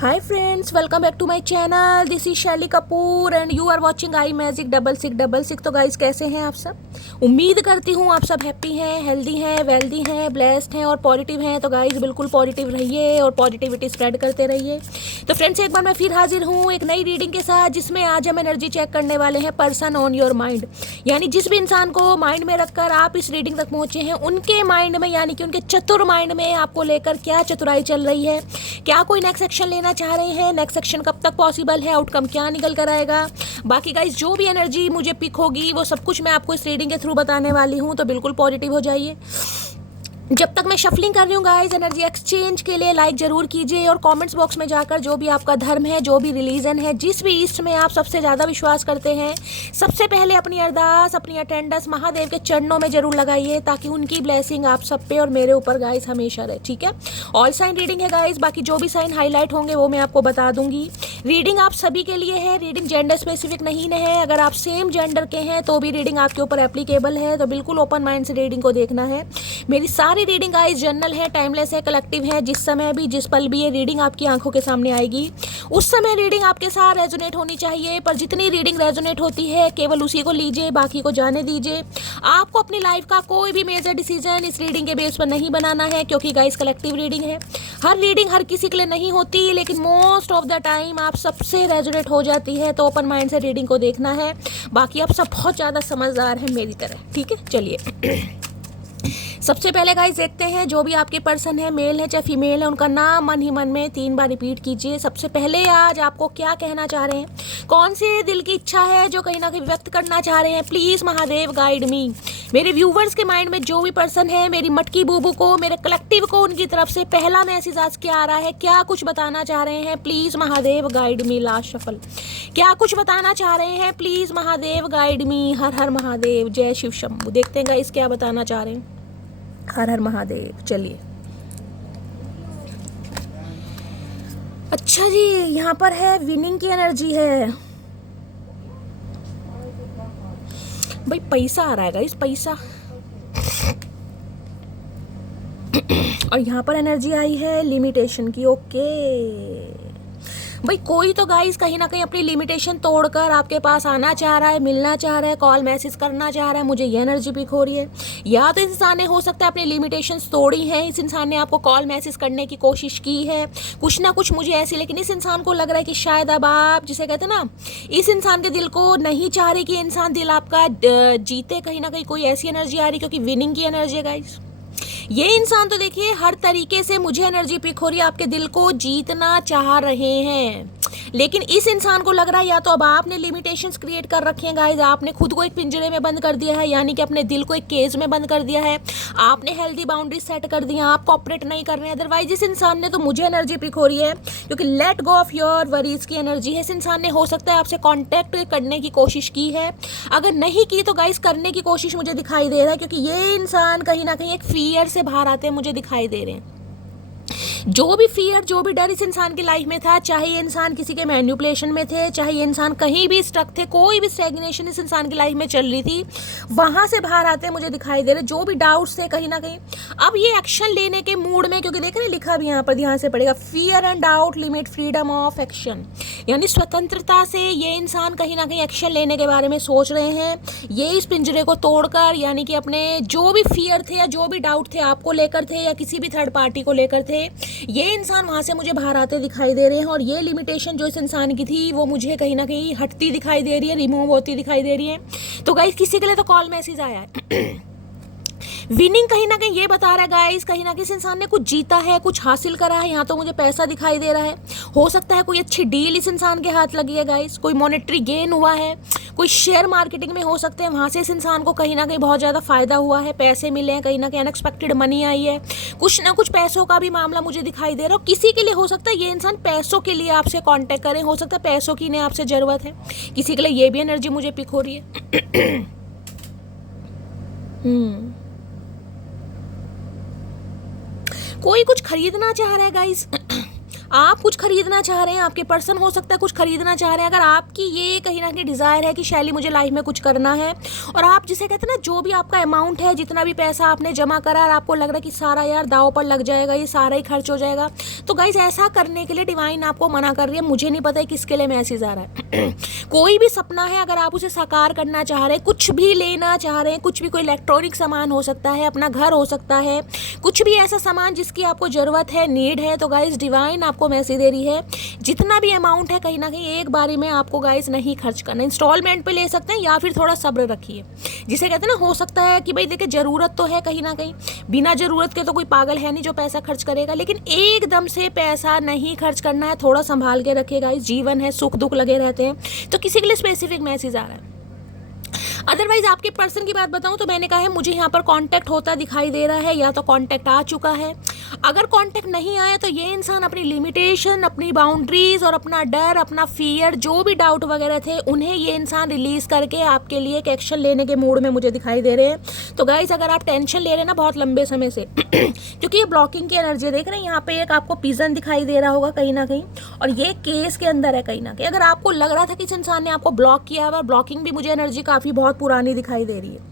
Hi friends, welcome back to my channel. This is Shaily Kapoor and you are watching I magic 6666। तो guys, कैसे हैं आप सब? उम्मीद करती हूँ आप सब हैप्पी हैं, हेल्दी हैं, वेल्दी हैं, ब्लेस्ड हैं और पॉजिटिव हैं। तो गाइस, बिल्कुल पॉजिटिव रहिए और पॉजिटिविटी स्प्रेड करते रहिए। तो फ्रेंड्स, एक बार मैं फिर हाजिर हूँ एक नई रीडिंग के साथ, जिसमें आज हम एनर्जी चेक करने वाले हैं पर्सन ऑन योर माइंड। यानी जिस भी इंसान को माइंड में रखकर आप इस रीडिंग तक पहुँचे हैं, उनके माइंड में, यानी कि उनके चतुर माइंड में आपको लेकर क्या चतुराई चल रही है, क्या कोई नेक्स्ट एक्शन लेना चाह रहे हैं, नेक्स्ट सेक्शन कब तक पॉसिबल है, आउटकम क्या निकल कर आएगा। बाकी गाइस, जो भी एनर्जी मुझे पिक होगी वो सब कुछ मैं आपको इस रीडिंग के थ्रू बताने वाली हूँ। तो बिल्कुल पॉजिटिव हो जाइए। जब तक मैं शफलिंग कर रही हूँ गाइस, एनर्जी एक्सचेंज के लिए लाइक जरूर कीजिए और कमेंट्स बॉक्स में जाकर जो भी आपका धर्म है, जो भी रिलीजन है, जिस भी ईस्ट में आप सबसे ज़्यादा विश्वास करते हैं, सबसे पहले अपनी अरदास, अपनी अटेंडेंस महादेव के चरणों में जरूर लगाइए, ताकि उनकी ब्लेसिंग आप सब पे और मेरे ऊपर गाइस हमेशा रहे। ठीक है, ऑल साइन रीडिंग है गाइस। बाकी जो भी साइन हाईलाइट होंगे वो मैं आपको बता दूंगी। रीडिंग आप सभी के लिए है, रीडिंग जेंडर स्पेसिफिक नहीं है। अगर आप सेम जेंडर के हैं तो भी रीडिंग आपके ऊपर एप्लीकेबल है। तो बिल्कुल ओपन माइंड से रीडिंग को देखना है। मेरी सारी रीडिंग गाइस जनरल है, टाइमलेस है, कलेक्टिव है। जिस समय भी, जिस पल भी ये रीडिंग आपकी आंखों के सामने आएगी, उस समय रीडिंग आपके साथ रेजोनेट होनी चाहिए। पर जितनी रीडिंग रेजोनेट होती है, केवल उसी को लीजिए, बाकी को जाने दीजिए। आपको अपनी लाइफ का कोई भी मेजर डिसीजन इस रीडिंग के बेस पर नहीं बनाना है, क्योंकि गाइस कलेक्टिव रीडिंग है। हर रीडिंग हर किसी के लिए नहीं होती, लेकिन मोस्ट ऑफ द टाइम आप सबसे रेजोनेट हो जाती है। तो ओपन माइंड से रीडिंग को देखना है। बाकी आप सब बहुत ज़्यादा समझदार हैं मेरी तरह। ठीक है, चलिए सबसे पहले गाइस देखते हैं जो भी आपके पर्सन है, मेल है चाहे फीमेल है, उनका नाम मन ही मन में 3 बार रिपीट कीजिए। सबसे पहले आज आपको क्या कहना चाह रहे हैं, कौन से दिल की इच्छा है जो कहीं ना कहीं व्यक्त करना चाह रहे हैं। प्लीज महादेव गाइड मी। मेरे व्यूवर्स के माइंड में जो भी पर्सन है, मेरी मटकी बूबू को, मेरे कलेक्टिव को, उनकी तरफ से पहला मैसेज आज क्या आ रहा है, क्या कुछ बताना चाह रहे हैं। Please Mahadev guide me. Last shuffle, क्या कुछ बताना चाह रहे हैं। Please Mahadev guide me. हर हर महादेव, जय शिव शंभू। देखते हैं गाइस क्या बताना चाह रहे हैं। हर हर महादेव। चलिए, अच्छा जी, यहाँ पर है विनिंग की एनर्जी है भाई। पैसा आ रहा है गाइस, पैसा। और यहाँ पर एनर्जी आई है लिमिटेशन की। ओके भाई, कोई तो गाइस कहीं ना कहीं अपनी लिमिटेशन तोड़कर आपके पास आना चाह रहा है, मिलना चाह रहा है, कॉल मैसेज करना चाह रहा है। मुझे ये एनर्जी पिक हो रही है। या तो इंसान ने, हो सकता है, अपनी लिमिटेशंस तोड़ी हैं, इस इंसान ने आपको कॉल मैसेज करने की कोशिश की है, कुछ ना कुछ मुझे ऐसी। लेकिन इस इंसान को लग रहा है कि शायद अब आप, जिसे कहते हैं ना, इस इंसान के दिल को नहीं चाह रही कि इंसान दिल आपका जीते। कहीं ना कहीं कोई ऐसी एनर्जी आ रही, क्योंकि विनिंग की एनर्जी है गाइस। ये इंसान तो देखिए हर तरीके से, मुझे एनर्जी पिक हो रही है, आपके दिल को जीतना चाह रहे हैं। लेकिन इस इंसान को लग रहा है या तो अब आपने लिमिटेशंस क्रिएट कर रखे हैं गाइस, आपने खुद को एक पिंजरे में बंद कर दिया है, यानी कि अपने दिल को एक केज में बंद कर दिया है। आपने हेल्दी बाउंड्री सेट कर दी हैं, आप कॉपरेट नहीं कर रहे हैं। अदरवाइज इस इंसान ने, तो मुझे एनर्जी पिक हो रही है क्योंकि let go of your worries की एनर्जी है। इस इंसान ने हो सकता है आपसे कॉन्टेक्ट करने की कोशिश की है। अगर नहीं की तो गाइस करने की कोशिश मुझे दिखाई दे रहा है, क्योंकि ये इंसान कहीं ना कहीं एक फियर से बाहर आते हैं मुझे दिखाई दे रहे हैं। जो भी फियर, जो भी डर इस इंसान की लाइफ में था, चाहे ये इंसान किसी के मैनिपुलेशन में थे, चाहे ये इंसान कहीं भी स्टक थे, कोई भी स्टैग्नेशन इस इंसान की लाइफ में चल रही थी, वहां से बाहर आते मुझे दिखाई दे रहे। जो भी डाउट्स थे कहीं ना कहीं अब ये एक्शन लेने के मूड में, क्योंकि देख रहे हैं लिखा भी यहाँ पर, ध्यान से पड़ेगा, fear and doubt limit freedom of action. यानी स्वतंत्रता से ये इंसान कहीं ना कहीं एक्शन लेने के बारे में सोच रहे हैं। ये इस पिंजरे को तोड़कर, यानी कि अपने जो भी फियर थे या जो भी डाउट थे, आपको लेकर थे या किसी भी थर्ड पार्टी को लेकर थे, ये इंसान वहां से मुझे बाहर आते दिखाई दे रहे हैं। और ये लिमिटेशन जो इस इंसान की थी, वो मुझे कहीं ना कहीं हटती दिखाई दे रही है, रिमूव होती दिखाई दे रही है। तो गाइस, किसी के लिए तो कॉल मैसेज आया है। विनिंग कहीं ना कहीं ये बता रहा है गाइस, कहीं ना कहीं इस इंसान ने कुछ जीता है, कुछ हासिल करा है। यहाँ तो मुझे पैसा दिखाई दे रहा है। हो सकता है कोई अच्छी डील इस इंसान के हाथ लगी है गाइस, कोई मॉनेटरी गेन हुआ है, कोई शेयर मार्केटिंग में हो सकते हैं, वहां से इस इंसान को कहीं ना कहीं बहुत ज़्यादा फायदा हुआ है, पैसे मिले हैं, कहीं ना कहीं अनएक्सपेक्टेड मनी आई है। कुछ ना कुछ पैसों का भी मामला मुझे दिखाई दे रहा है। किसी के लिए हो सकता है ये इंसान पैसों के लिए आपसे कॉन्टेक्ट करें, हो सकता है पैसों की इन्हें आपसे ज़रूरत है। किसी के लिए ये भी एनर्जी मुझे पिक हो रही है। कोई कुछ खरीदना चाह रहा है गाइस। आप कुछ खरीदना चाह रहे हैं, आपके पर्सन हो सकता है कुछ खरीदना चाह रहे हैं। अगर आपकी ये कहीं ना कहीं डिज़ायर है कि शैली मुझे लाइफ में कुछ करना है, और आप जिसे कहते हैं ना, जो भी आपका अमाउंट है, जितना भी पैसा आपने जमा करा और आपको लग रहा है कि सारा यार दाव पर लग जाएगा, ये सारा ही खर्च हो जाएगा, तो गाइज ऐसा करने के लिए डिवाइन आपको मना कर रही है। मुझे नहीं पता है किसके लिए मैसेज आ रहा है। कोई भी सपना है, अगर आप उसे साकार करना चाह रहे हैं, कुछ भी लेना चाह रहे हैं, कुछ भी, कोई इलेक्ट्रॉनिक सामान हो सकता है, अपना घर हो सकता है, कुछ भी ऐसा सामान जिसकी आपको ज़रूरत है, नीड है, तो गाइज डिवाइन आपको मैसेज दे रही है जितना भी अमाउंट है कहीं ना कहीं एक बारी में आपको गाइस नहीं खर्च करना, इंस्टॉलमेंट पे ले सकते हैं या फिर थोड़ा सब्र रखिए। जिसे कहते हैं ना, हो सकता है कि भाई देखिए ज़रूरत तो है कहीं ना कहीं, बिना ज़रूरत के तो कोई पागल है नहीं जो पैसा खर्च करेगा, लेकिन एकदम से पैसा नहीं खर्च करना है, थोड़ा संभाल के रखिए गाइस। जीवन है, सुख दुख लगे रहते हैं, तो किसी के लिए स्पेसिफिक मैसेज आ रहा है। अदरवाइज आपके पर्सन की बात बताऊं तो मैंने कहा है मुझे यहाँ पर कांटेक्ट होता दिखाई दे रहा है, या तो कांटेक्ट आ चुका है। अगर कांटेक्ट नहीं आया तो ये इंसान अपनी लिमिटेशन, अपनी बाउंड्रीज और अपना डर, अपना फियर, जो भी डाउट वगैरह थे, उन्हें ये इंसान रिलीज करके आपके लिए एक एक्शन लेने के मूड में मुझे दिखाई दे रहे हैं। तो गाइज अगर आप टेंशन ले रहे हैं ना बहुत लंबे समय से क्योंकि ये ब्लॉकिंग की एनर्जी देख रहे हैं, यहाँ पे एक आपको पिजन दिखाई दे रहा होगा कहीं ना कहीं, और ये केस के अंदर है कहीं ना कहीं। अगर आपको लग रहा था कि इस इंसान ने आपको ब्लॉक किया हुआ, ब्लॉकिंग भी मुझे एनर्जी काफ़ी बहुत पुरानी दिखाई दे रही है,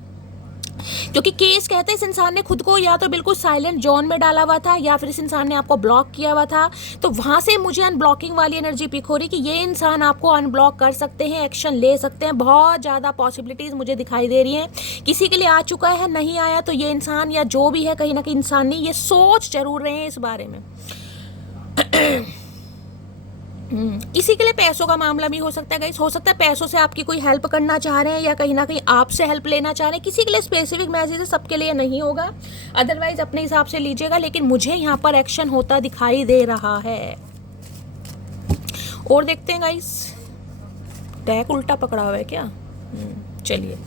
क्योंकि केस कहते हैं इस इंसान ने खुद को या तो बिल्कुल साइलेंट जोन में डाला हुआ था, या फिर इस इंसान ने आपको ब्लॉक किया हुआ था। तो वहां से मुझे अनब्लॉकिंग वाली एनर्जी पिक हो रही कि ये इंसान आपको अनब्लॉक कर सकते हैं, एक्शन ले सकते हैं। बहुत ज़्यादा पॉसिबिलिटीज़ मुझे दिखाई दे रही हैं। किसी के लिए आ चुका है, नहीं आया तो ये इंसान या जो भी है कहीं ना कहीं इंसान नहीं, ये सोच जरूर रहे हैं इस बारे में। किसी के लिए पैसों का मामला भी हो सकता है गाइस, हो सकता है पैसों से आपकी कोई हेल्प करना चाह रहे हैं या कहीं ना कहीं आपसे हेल्प लेना चाह रहे हैं। किसी के लिए स्पेसिफिक मैसेज है, सबके लिए नहीं होगा, अदरवाइज अपने हिसाब से लीजिएगा, लेकिन मुझे यहाँ पर एक्शन होता दिखाई दे रहा है। और देखते हैं गाइस, टैग उल्टा पकड़ा हुआ है क्या? चलिए,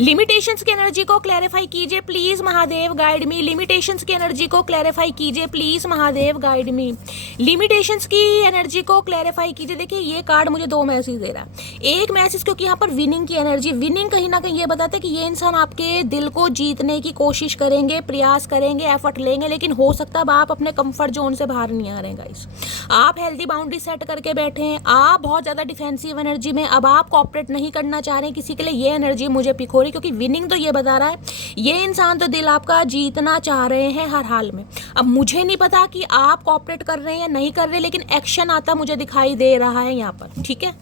लिमिटेशंस की एनर्जी को क्लैरिफाई कीजिए please Mahadev, guide me. Limitations की एनर्जी को क्लैरिफाई कीजिए please Mahadev, guide me. Limitations की एनर्जी को क्लैरिफाई कीजिए। देखिए ये कार्ड मुझे दो मैसेज दे रहा है। एक मैसेज क्योंकि यहाँ पर विनिंग की एनर्जी, विनिंग कहीं ना कहीं ये बताते हैं कि ये इंसान आपके दिल को जीतने की कोशिश करेंगे, प्रयास करेंगे, एफर्ट लेंगे, लेकिन हो सकता है अब आप अपने कंफर्ट जोन से बाहर नहीं आ रहे हैं गाइस। आप हेल्दी बाउंड्री सेट करके बैठे हैं, आप बहुत ज़्यादा डिफेंसिव एनर्जी में, अब आप कॉपरेट नहीं करना चाह रहे हैं। किसी के लिए ये एनर्जी मुझे पिक हो रही, क्योंकि विनिंग तो ये बता रहा है ये इंसान तो दिल आपका जीतना चाह रहे हैं हर हाल में। अब मुझे नहीं पता कि आप कॉपरेट कर रहे हैं या नहीं कर रहे, लेकिन एक्शन आता मुझे दिखाई दे रहा है यहाँ पर, ठीक है।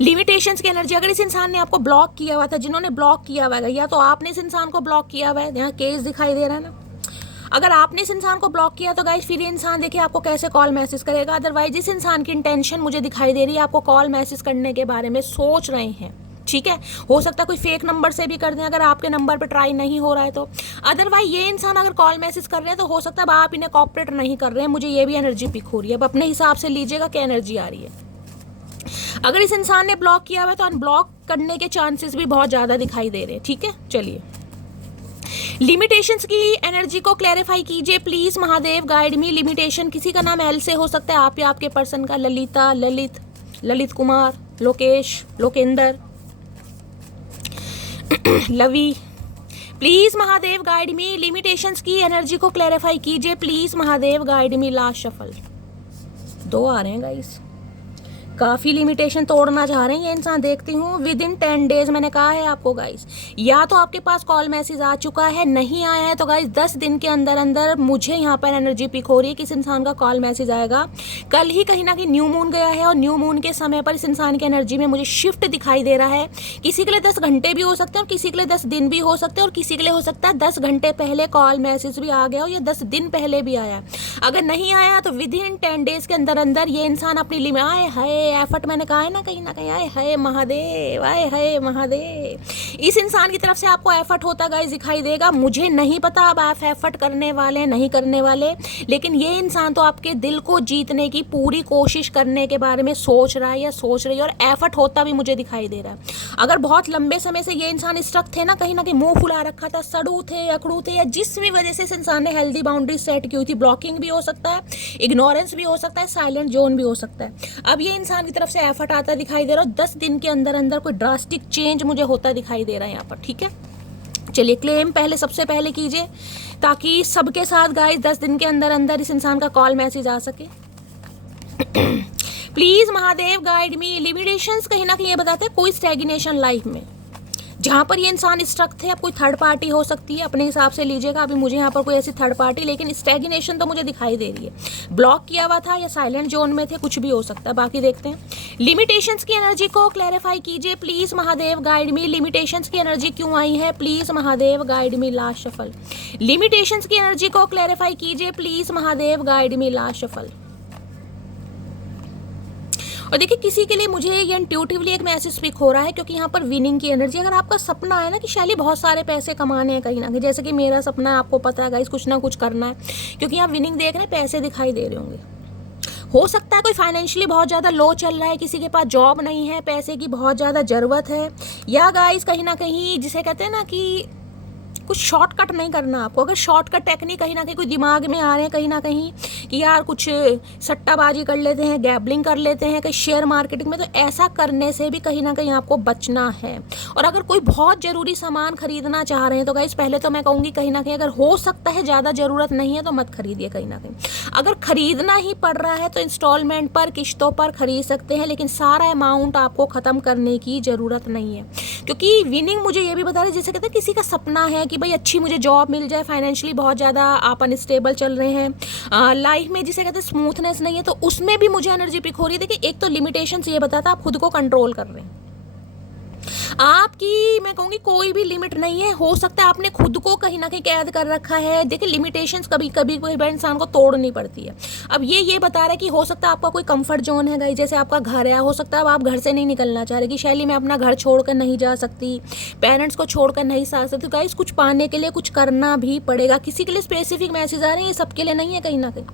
लिमिटेशंस की एनर्जी, अगर इस इंसान ने आपको ब्लॉक किया हुआ था, जिन्होंने ब्लॉक किया हुआ है, या तो आपने इस इंसान को ब्लॉक किया हुआ है, यहाँ केस दिखाई दे रहा है ना, अगर आपने इस इंसान को ब्लॉक किया तो गाइस फिर ये इंसान देखिए आपको कैसे कॉल मैसेज करेगा। अदरवाइज इस इंसान की इंटेंशन मुझे दिखाई दे रही है, आपको कॉल मैसेज करने के बारे में सोच रहे हैं, ठीक है। हो सकता है कोई फेक नंबर से भी कर दें अगर आपके नंबर पे ट्राई नहीं हो रहा है तो। अदरवाइज ये इंसान अगर कॉल मैसेज कर रहे हैं तो हो सकता है अब आप इन्हें कॉपरेट नहीं कर रहे हैं, मुझे ये भी एनर्जी पिक हो रही है। अब अपने हिसाब से लीजिएगा क्या एनर्जी आ रही है। अगर इस इंसान ने ब्लॉक किया हुआ है तो अनब्लॉक करने के चांसेस भी बहुत ज़्यादा दिखाई दे रहे हैं, ठीक है। चलिए, लिमिटेशंस की एनर्जी को क्लैरिफाई कीजिए please Mahadev, guide me. Limitation किसी का नाम एल से हो सकता है, आप या आपके पर्सन का, Lalita, Lalit, Lalit Kumar, Lokesh, Lokendra, Lavi. Please Mahadev guide me, limitations की एनर्जी को क्लैरिफाई कीजिए please Mahadev, guide me. Last shuffle, दो आ रहे हैं गाइस, काफ़ी लिमिटेशन तोड़ना चाह रहे हैं ये इंसान, देखती हूँ विद इन 10 डेज। मैंने कहा है आपको गाइस, या तो आपके पास कॉल मैसेज आ चुका है, नहीं आया है तो गाइस 10 दिन के अंदर अंदर मुझे यहाँ पर एनर्जी पिक हो रही है कि इस इंसान का कॉल मैसेज आएगा। कल ही कहीं ना कहीं न्यू मून गया है, और न्यू मून के समय पर इस इंसान की एनर्जी में मुझे शिफ्ट दिखाई दे रहा है। किसी के लिए 10 घंटे भी हो सकते हैं, और किसी के लिए 10 दिन भी हो सकते हैं, और किसी के लिए हो सकता है 10 घंटे पहले कॉल मैसेज भी आ गया हो, या 10 दिन पहले भी आया। अगर नहीं आया तो विद इन 10 डेज के अंदर अंदर ये इंसान अपनी लिमिट, आए हाय एफर्ट, मैंने कहा है ना कहीं ना कहीं, आए हाय महादेव, आए हाय महादेव, इस इंसान की तरफ से आपको एफर्ट होता गाइस दिखाई देगा। मुझे नहीं पता अब आप एफर्ट करने वाले नहीं करने वाले, लेकिन ये इंसान तो आपके दिल को जीतने की पूरी कोशिश करने के बारे में सोच रहा है या सोच रही है, और एफर्ट होता भी मुझे दिखाई दे रहा है। अगर बहुत लंबे समय से ये इंसान स्ट्रक थे ना, कहीं ना कहीं मुंह फुला रखा था, सड़ू थे, अकड़ू थे, या जिस भी वजह से इस इंसान ने हेल्दी बाउंड्री सेट की हुई थी, ब्लॉकिंग भी हो सकता है, इग्नोरेंस भी हो सकता है, साइलेंट जोन भी हो सकता है, अब ये इंसान की तरफ से एफर्ट आता दिखाई दे रहा है। 10 दिन के अंदर अंदर कोई ड्रास्टिक चेंज मुझे होता दिखाई दे रहा है यहाँ पर, ठीक है। चलिए क्लेम पहले सबसे पहले कीजिए ताकि सबके साथ गाइस 10 दिन के अंदर अंदर इस इंसान का कॉल मैसेज आ सके। Please Mahadev guide me. Limitations कहीं ना कहीं ये बताते हैं कोई स्टैग्नेशन लाइफ में, जहाँ पर ये इंसान स्ट्रक थे। अब कोई थर्ड पार्टी हो सकती है, अपने हिसाब से लीजिएगा। अभी मुझे यहाँ पर कोई ऐसी थर्ड पार्टी, लेकिन स्टैग्नेशन तो मुझे दिखाई दे रही है। ब्लॉक किया हुआ था या साइलेंट जोन में थे, कुछ भी हो सकता है। बाकी देखते हैं। लिमिटेशंस की एनर्जी को क्लैरिफाई कीजिए please Mahadev guide me. Limitations की एनर्जी क्यों आई है please Mahadev guide me. Last shuffle. Limitations की एनर्जी को क्लैरिफाई कीजिए please Mahadev guide me. Last shuffle. और देखिए किसी के लिए मुझे ये इंट्यूटिवली एक मैसेज स्पीक हो रहा है, क्योंकि यहाँ पर विनिंग की एनर्जी। अगर आपका सपना है ना कि शैली बहुत सारे पैसे कमाने हैं कहीं ना कहीं, जैसे कि मेरा सपना है, आपको पता है गाइस, कुछ ना कुछ करना है, क्योंकि यहाँ विनिंग देख रहे हैं, पैसे दिखाई दे रहे होंगे। हो सकता है कोई फाइनेंशियली बहुत ज़्यादा लो चल रहा है, किसी के पास जॉब नहीं है, पैसे की बहुत ज़्यादा ज़रूरत है, या गाइस कहीं ना कहीं जिसे कहते हैं ना कि कुछ शॉर्टकट नहीं करना आपको। अगर शॉर्टकट टेक्निक कहीं ना कहीं कोई दिमाग में आ रहे हैं कहीं ना कहीं कि यार कुछ सट्टाबाजी कर लेते हैं, गैबलिंग कर लेते हैं, कहीं शेयर मार्केटिंग में, तो ऐसा करने से भी कहीं ना कहीं आपको बचना है। और अगर कोई बहुत ज़रूरी सामान खरीदना चाह रहे हैं तो गाइस पहले तो मैं कहूँगी कहीं ना कहीं अगर हो सकता है ज़्यादा ज़रूरत नहीं है तो मत खरीदिए कहीं ना कहीं। अगर खरीदना ही पड़ रहा है तो इंस्टॉलमेंट पर, किश्तों पर खरीद सकते हैं, लेकिन सारा अमाउंट आपको ख़त्म करने की ज़रूरत नहीं है। क्योंकि विनिंग मुझे ये भी बता रही है, जैसे कहते हैं किसी का सपना है कि भाई अच्छी मुझे जॉब मिल जाए, फाइनेंशियली बहुत ज़्यादा आप अनस्टेबल चल रहे हैं, लाइफ में जिसे कहते हैं स्मूथनेस नहीं है, तो उसमें भी मुझे एनर्जी पिक हो रही है। देखिए एक तो लिमिटेशंस ये बताता है आप खुद को कंट्रोल कर रहे हैं, आपकी मैं कहूँगी कोई भी लिमिट नहीं है। हो सकता है आपने खुद को कहीं ना कहीं कैद कर रखा है। देखिए लिमिटेशंस कभी कभी कोई इंसान को तोड़नी पड़ती है। अब ये बता रहा है कि हो सकता है आपका कोई कंफर्ट जोन है गाइस, जैसे आपका घर है, हो सकता है अब आप घर से नहीं निकलना चाह रहे कि शैली मैं अपना घर छोड़कर नहीं जा सकती, पेरेंट्स को छोड़कर नहीं जा सकती। गाइस कुछ पाने के लिए कुछ करना भी पड़ेगा। किसी के लिए स्पेसिफिक मैसेज आ रहे हैं, ये सबके लिए नहीं है। कहीं ना कहीं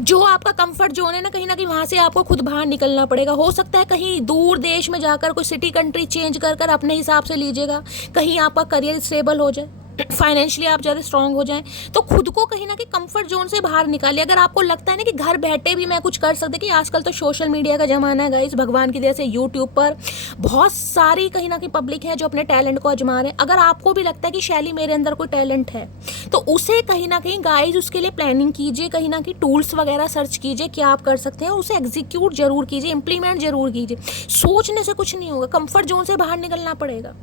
जो आपका कंफर्ट जोन है ना कहीं वहां से आपको खुद बाहर निकलना पड़ेगा। हो सकता है कहीं दूर देश में जाकर कोई सिटी कंट्री चेंज कर अपने हिसाब से लीजिएगा, कहीं आपका करियर स्टेबल हो जाए, फाइनेंशियली आप ज़्यादा स्ट्रांग हो जाएं, तो खुद को कहीं ना कहीं कंफर्ट जोन से बाहर निकालिए। अगर आपको लगता है ना कि घर बैठे भी मैं कुछ कर सकती, कि आजकल तो सोशल मीडिया का ज़माना है गाइस, भगवान की दया से यूट्यूब पर बहुत सारी कहीं ना कहीं पब्लिक है जो अपने टैलेंट को आजमा रहे हैं। अगर आपको भी लगता है कि शैली मेरे अंदर कोई टैलेंट है, तो उसे कहीं ना कहीं गाइस उसके लिए प्लानिंग कीजिए, कहीं ना कहीं टूल्स वगैरह सर्च कीजिए क्या आप कर सकते हैं, और उसे एग्जीक्यूट जरूर कीजिए, इंप्लीमेंट जरूर कीजिए। सोचने से कुछ नहीं होगा, कंफर्ट जोन से बाहर निकलना पड़ेगा।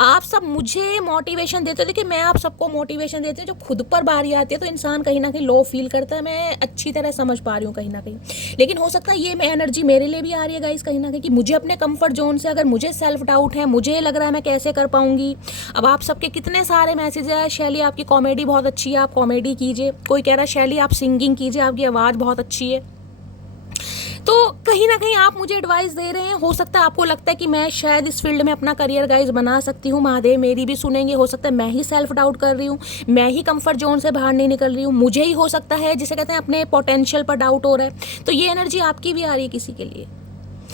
आप सब मुझे मोटिवेशन देते हो, देखिए मैं आप सबको मोटिवेशन देती हूँ। जो खुद पर बारी आती है तो इंसान कहीं ना कहीं लो फील करता है, मैं अच्छी तरह समझ पा रही हूँ कहीं ना कहीं। लेकिन हो सकता है ये एनर्जी मेरे लिए भी आ रही है गाइस कहीं ना कहीं, कि मुझे अपने कंफर्ट जोन से, अगर मुझे सेल्फ डाउट है, मुझे लग रहा है मैं कैसे कर पाऊंगी। अब आप सबके कितने सारे मैसेज है, शैली आपकी कॉमेडी बहुत अच्छी है, आप कॉमेडी कीजिए। कोई कह रहा है शैली आप सिंगिंग कीजिए, आपकी आवाज़ बहुत अच्छी है। तो कहीं ना कहीं आप मुझे एडवाइस दे रहे हैं। हो सकता है आपको लगता है कि मैं शायद इस फील्ड में अपना करियर गाइस बना सकती हूँ, महादेव मेरी भी सुनेंगे। हो सकता है मैं ही सेल्फ डाउट कर रही हूँ, मैं ही कंफर्ट जोन से बाहर नहीं निकल रही हूँ, मुझे ही हो सकता है जिसे कहते हैं अपने पोटेंशियल पर डाउट हो रहा है। तो ये एनर्जी आपकी भी आ रही है किसी के लिए,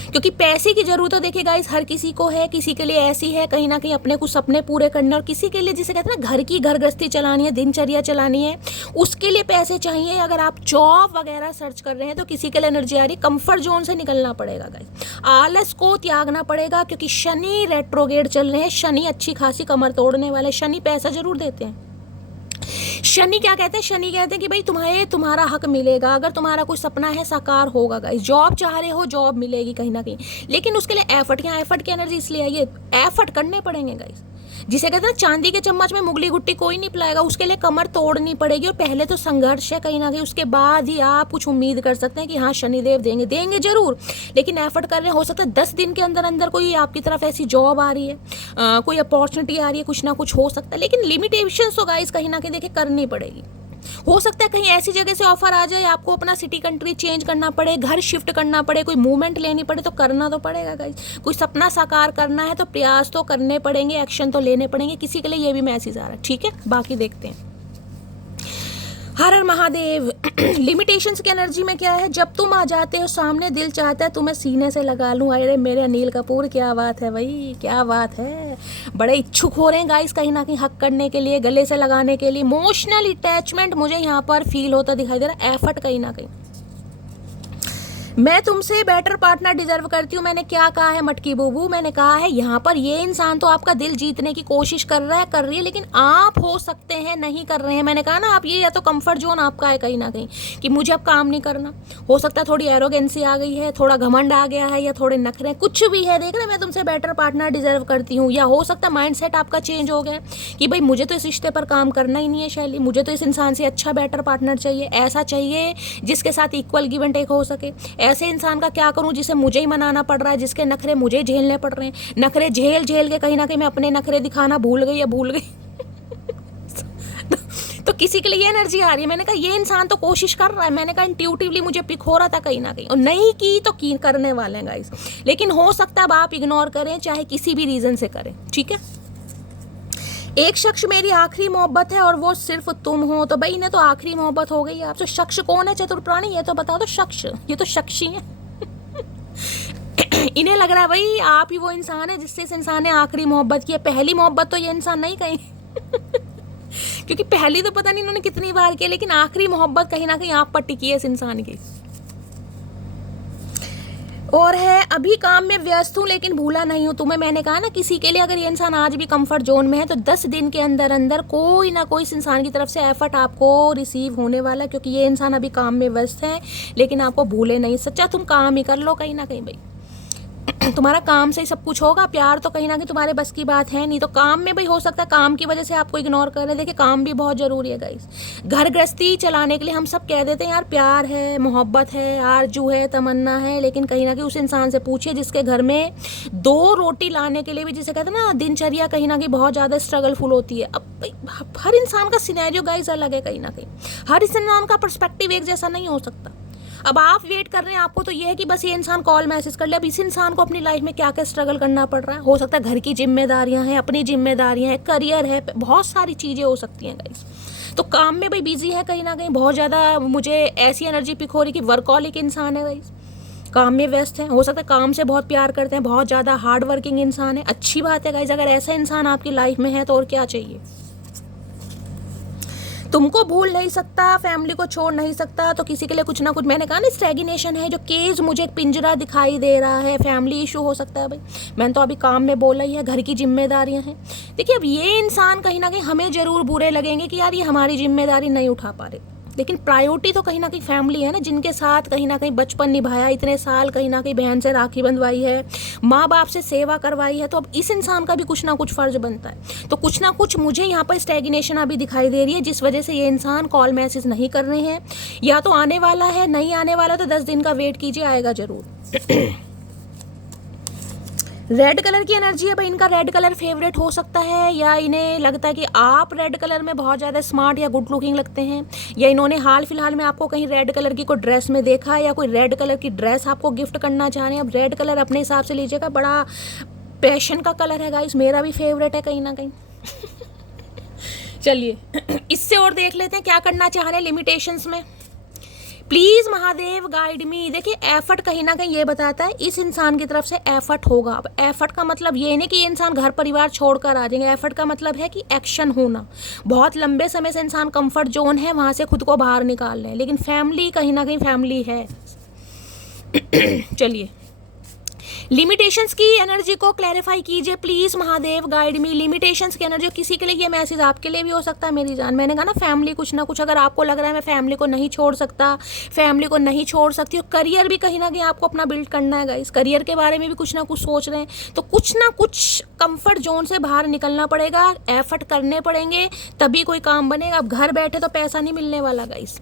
क्योंकि पैसे की जरूरत तो देखिए गाइस हर किसी को है, किसी के लिए ऐसी है कहीं ना कहीं अपने कुछ सपने पूरे करने, और किसी के लिए जिसे कहते हैं ना घर की घर गृहस्थी चलानी है, दिनचर्या चलानी है, उसके लिए पैसे चाहिए। अगर आप जॉब वगैरह सर्च कर रहे हैं तो किसी के लिए एनर्जी आ रही, कंफर्ट जोन से निकलना पड़ेगा गाइस, आलस को त्यागना पड़ेगा, क्योंकि शनि रेट्रोगेड चल रहे हैं। शनि अच्छी खासी कमर तोड़ने वाले, शनि पैसा जरूर देते हैं। शनि क्या कहते हैं, शनि कहते हैं कि भाई तुम्हारा हक मिलेगा। अगर तुम्हारा कोई सपना है साकार होगा गाइस, जॉब चाह रहे हो जॉब मिलेगी कहीं ना कहीं, लेकिन उसके लिए एफर्ट, क्या एफर्ट की एनर्जी इसलिए आई है, एफर्ट करने पड़ेंगे गाइस। जिसे कहते हैं चांदी के चम्मच में मुगली गुट्टी कोई नहीं पिलाएगा, उसके लिए कमर तोड़नी पड़ेगी। और पहले तो संघर्ष है कहीं ना कहीं, उसके बाद ही आप कुछ उम्मीद कर सकते हैं कि हाँ शनिदेव देंगे जरूर, लेकिन एफर्ट कर रहे हैं। हो सकता है 10 दिन के अंदर अंदर कोई आपकी तरफ ऐसी जॉब आ रही है, कोई अपॉर्चुनिटी आ रही है, कुछ ना कुछ हो सकता है। लेकिन लिमिटेशंस तो गाइस कहीं ना कहीं देखिए करनी पड़ेगी। हो सकता है कहीं ऐसी जगह से ऑफर आ जाए, आपको अपना सिटी कंट्री चेंज करना पड़े, घर शिफ्ट करना पड़े, कोई मूवमेंट लेनी पड़े, तो करना तो पड़ेगा गाइस। कोई सपना साकार करना है तो प्रयास तो करने पड़ेंगे, एक्शन तो लेने पड़ेंगे। किसी के लिए ये भी मैसेज आ रहा है, ठीक है। बाकी देखते हैं। हर हर महादेव। लिमिटेशंस की एनर्जी में क्या है, जब तुम आ जाते हो सामने दिल चाहता है तुम्हें सीने से लगा लूं। अरे मेरे अनिल कपूर क्या बात है भाई, क्या बात है। बड़े इच्छुक हो रहे हैं गाइस कहीं ना कहीं हक करने के लिए, गले से लगाने के लिए। इमोशनल अटैचमेंट मुझे यहाँ पर फील होता दिखाई दे रहा है, एफर्ट कहीं ना कहीं। मैं तुमसे बेटर पार्टनर डिजर्व करती हूँ। मैंने क्या कहा है मटकी बूबू? मैंने कहा है यहाँ पर ये इंसान तो आपका दिल जीतने की कोशिश कर रहा है, कर रही है, लेकिन आप हो सकते हैं नहीं कर रहे हैं। मैंने कहा ना, आप ये या तो कंफर्ट जोन आपका है कहीं ना कहीं कि मुझे अब काम नहीं करना, हो सकता है थोड़ी एरोगेंसी आ गई है, थोड़ा घमंड आ गया है, या थोड़े नखरे, कुछ भी है, देख रहे मैं तुमसे बेटर पार्टनर डिजर्व करती हूँ। या हो सकता है माइंडसेट आपका चेंज हो गया कि भाई मुझे तो इस रिश्ते पर काम करना ही नहीं है शैली, मुझे तो इस इंसान से अच्छा बेटर पार्टनर चाहिए, ऐसा चाहिए जिसके साथ इक्वल गिव एंड टेक हो सके। ऐसे इंसान का क्या करूं जिसे मुझे ही मनाना पड़ रहा है, जिसके नखरे मुझे झेलने पड़ रहे हैं। नखरे झेल झेल के कहीं ना कहीं मैं अपने नखरे दिखाना भूल गई। तो किसी के लिए ये एनर्जी आ रही है। मैंने कहा ये इंसान तो कोशिश कर रहा है, मैंने कहा इंट्यूटिवली मुझे पिक हो रहा था कहीं ना कहीं, और नहीं की तो की करने वाले हैं गाइस, लेकिन हो सकता है अब आप इग्नोर करें, चाहे किसी भी रीजन से करें, ठीक है। एक शख्स मेरी आखिरी मोहब्बत है और वो सिर्फ तुम हो। तो भाई इन्हें तो आखिरी मोहब्बत हो गई है आपसे। शख्स कौन है चतुर प्राणी, ये तो बता दो। शख्स, ये तो शख्स ही है। इन्हें लग रहा है भाई आप ही वो इंसान है जिससे इस इंसान ने आखिरी मोहब्बत की है। पहली मोहब्बत तो ये इंसान नहीं कहीं क्योंकि पहली तो पता नहीं इन्होंने कितनी बार की, लेकिन आखिरी मोहब्बत कहीं ना कहीं आप पर टिकी है इस इंसान की। और है अभी काम में व्यस्त हूँ लेकिन भूला नहीं हूँ तुम्हें। मैंने कहा ना, किसी के लिए अगर ये इंसान आज भी कंफर्ट जोन में है तो 10 दिन के अंदर अंदर कोई ना कोई इस इंसान की तरफ से एफर्ट आपको रिसीव होने वाला, क्योंकि ये इंसान अभी काम में व्यस्त है लेकिन आपको भूले नहीं। सच्चा तुम काम ही कर लो कहीं ना कहीं भाई, तुम्हारा काम से ही सब कुछ होगा। प्यार तो कहीं ना कहीं तुम्हारे बस की बात है नहीं, तो काम में भाई हो सकता है काम की वजह से आपको इग्नोर कर रहे हैं। देखिए काम भी बहुत ज़रूरी है गाइस। घर गृहस्थी चलाने के लिए हम सब कह देते हैं यार प्यार है, मोहब्बत है, आरजू है, तमन्ना है, लेकिन कहीं ना कहीं उस इंसान से पूछिए जिसके घर में 2 रोटी लाने के लिए भी, जिसे कहते हैं ना दिनचर्या कहीं ना कहीं बहुत ज़्यादा स्ट्रगलफुल होती है। अब हर इंसान का सिनेरियो गाइस अलग है कहीं ना कहीं, हर इंसान का पर्सपेक्टिव एक जैसा नहीं हो सकता। अब आप वेट कर रहे हैं, आपको तो ये है कि बस ये इंसान कॉल मैसेज कर ले। अब इस इंसान को अपनी लाइफ में क्या क्या स्ट्रगल करना पड़ रहा है, हो सकता है घर की जिम्मेदारियां हैं, अपनी जिम्मेदारियां हैं, करियर है, बहुत सारी चीज़ें हो सकती हैं गाइस। तो काम में भाई बिजी है कहीं ना कहीं बहुत ज़्यादा। मुझे ऐसी एनर्जी पिक हो रही कि वर्कहॉलिक इंसान है गाइस, काम में व्यस्त है, हो सकता है काम से बहुत प्यार करते हैं, बहुत ज़्यादा हार्ड वर्किंग इंसान है। अच्छी बात है गाइस, अगर ऐसा इंसान आपकी लाइफ में है तो और क्या चाहिए। तुमको भूल नहीं सकता, फैमिली को छोड़ नहीं सकता, तो किसी के लिए कुछ ना कुछ, मैंने कहा ना स्टैग्नेशन है, जो केज मुझे एक पिंजरा दिखाई दे रहा है। फैमिली इशू हो सकता है भाई, मैंने तो अभी काम में बोला ही है, घर की जिम्मेदारियां हैं। देखिए अब ये इंसान कहीं ना कहीं हमें जरूर बुरे लगेंगे कि यार ये हमारी जिम्मेदारी नहीं उठा पा रहे, लेकिन प्रायोरिटी तो कहीं ना कहीं फैमिली है ना, जिनके साथ कहीं ना कहीं बचपन निभाया, इतने साल कहीं ना कहीं बहन से राखी बंधवाई है, माँ बाप से सेवा करवाई है। तो अब इस इंसान का भी कुछ ना कुछ फर्ज बनता है। तो कुछ ना कुछ मुझे यहाँ पर स्टैग्नेशन अभी दिखाई दे रही है, जिस वजह से ये इंसान कॉल मैसेज नहीं कर रहे हैं। या तो आने वाला है, नहीं आने वाला तो 10 दिन का वेट कीजिए, आएगा जरूर। रेड कलर की एनर्जी है भाई, इनका रेड कलर फेवरेट हो सकता है, या इन्हें लगता है कि आप रेड कलर में बहुत ज़्यादा स्मार्ट या गुड लुकिंग लगते हैं, या इन्होंने हाल फिलहाल में आपको कहीं रेड कलर की कोई ड्रेस में देखा है, या कोई रेड कलर की ड्रेस आपको गिफ्ट करना चाह रहे हैं। अब रेड कलर अपने हिसाब से लीजिएगा, बड़ा पैशन का कलर है गाइस, मेरा भी फेवरेट है कहीं ना कहीं। चलिए इससे और देख लेते हैं क्या करना चाह रहे हैं लिमिटेशंस में। प्लीज़ महादेव गाइड मी। देखिए एफर्ट कहीं ना कहीं ये बताता है इस इंसान की तरफ से एफर्ट होगा। अब एफर्ट का मतलब ये नहीं कि ये इंसान घर परिवार छोड़कर आ जाएंगे, एफर्ट का मतलब है कि एक्शन होना। बहुत लंबे समय से इंसान कंफर्ट जोन है, वहाँ से खुद को बाहर निकाल रहे हैं, लेकिन फैमिली कहीं ना कहीं फैमिली है। चलिए लिमिटेशंस की एनर्जी को क्लैरिफाई कीजिए please Mahadev guide me. Limitations की एनर्जी, किसी के लिए ये मैसेज आपके लिए भी हो सकता है मेरी जान। मैंने कहा ना फैमिली कुछ ना कुछ, अगर आपको लग रहा है मैं फैमिली को नहीं छोड़ सकता, फैमिली को नहीं छोड़ सकती, और करियर भी कहीं ना कहीं आपको अपना बिल्ड करना है गाइस, करियर के बारे में भी कुछ ना कुछ सोच रहे हैं, तो कुछ ना कुछ कंफर्ट जोन से बाहर निकलना पड़ेगा, एफर्ट करने पड़ेंगे, तभी कोई काम बनेगा। अब घर बैठे तो पैसा नहीं मिलने वाला गाइस,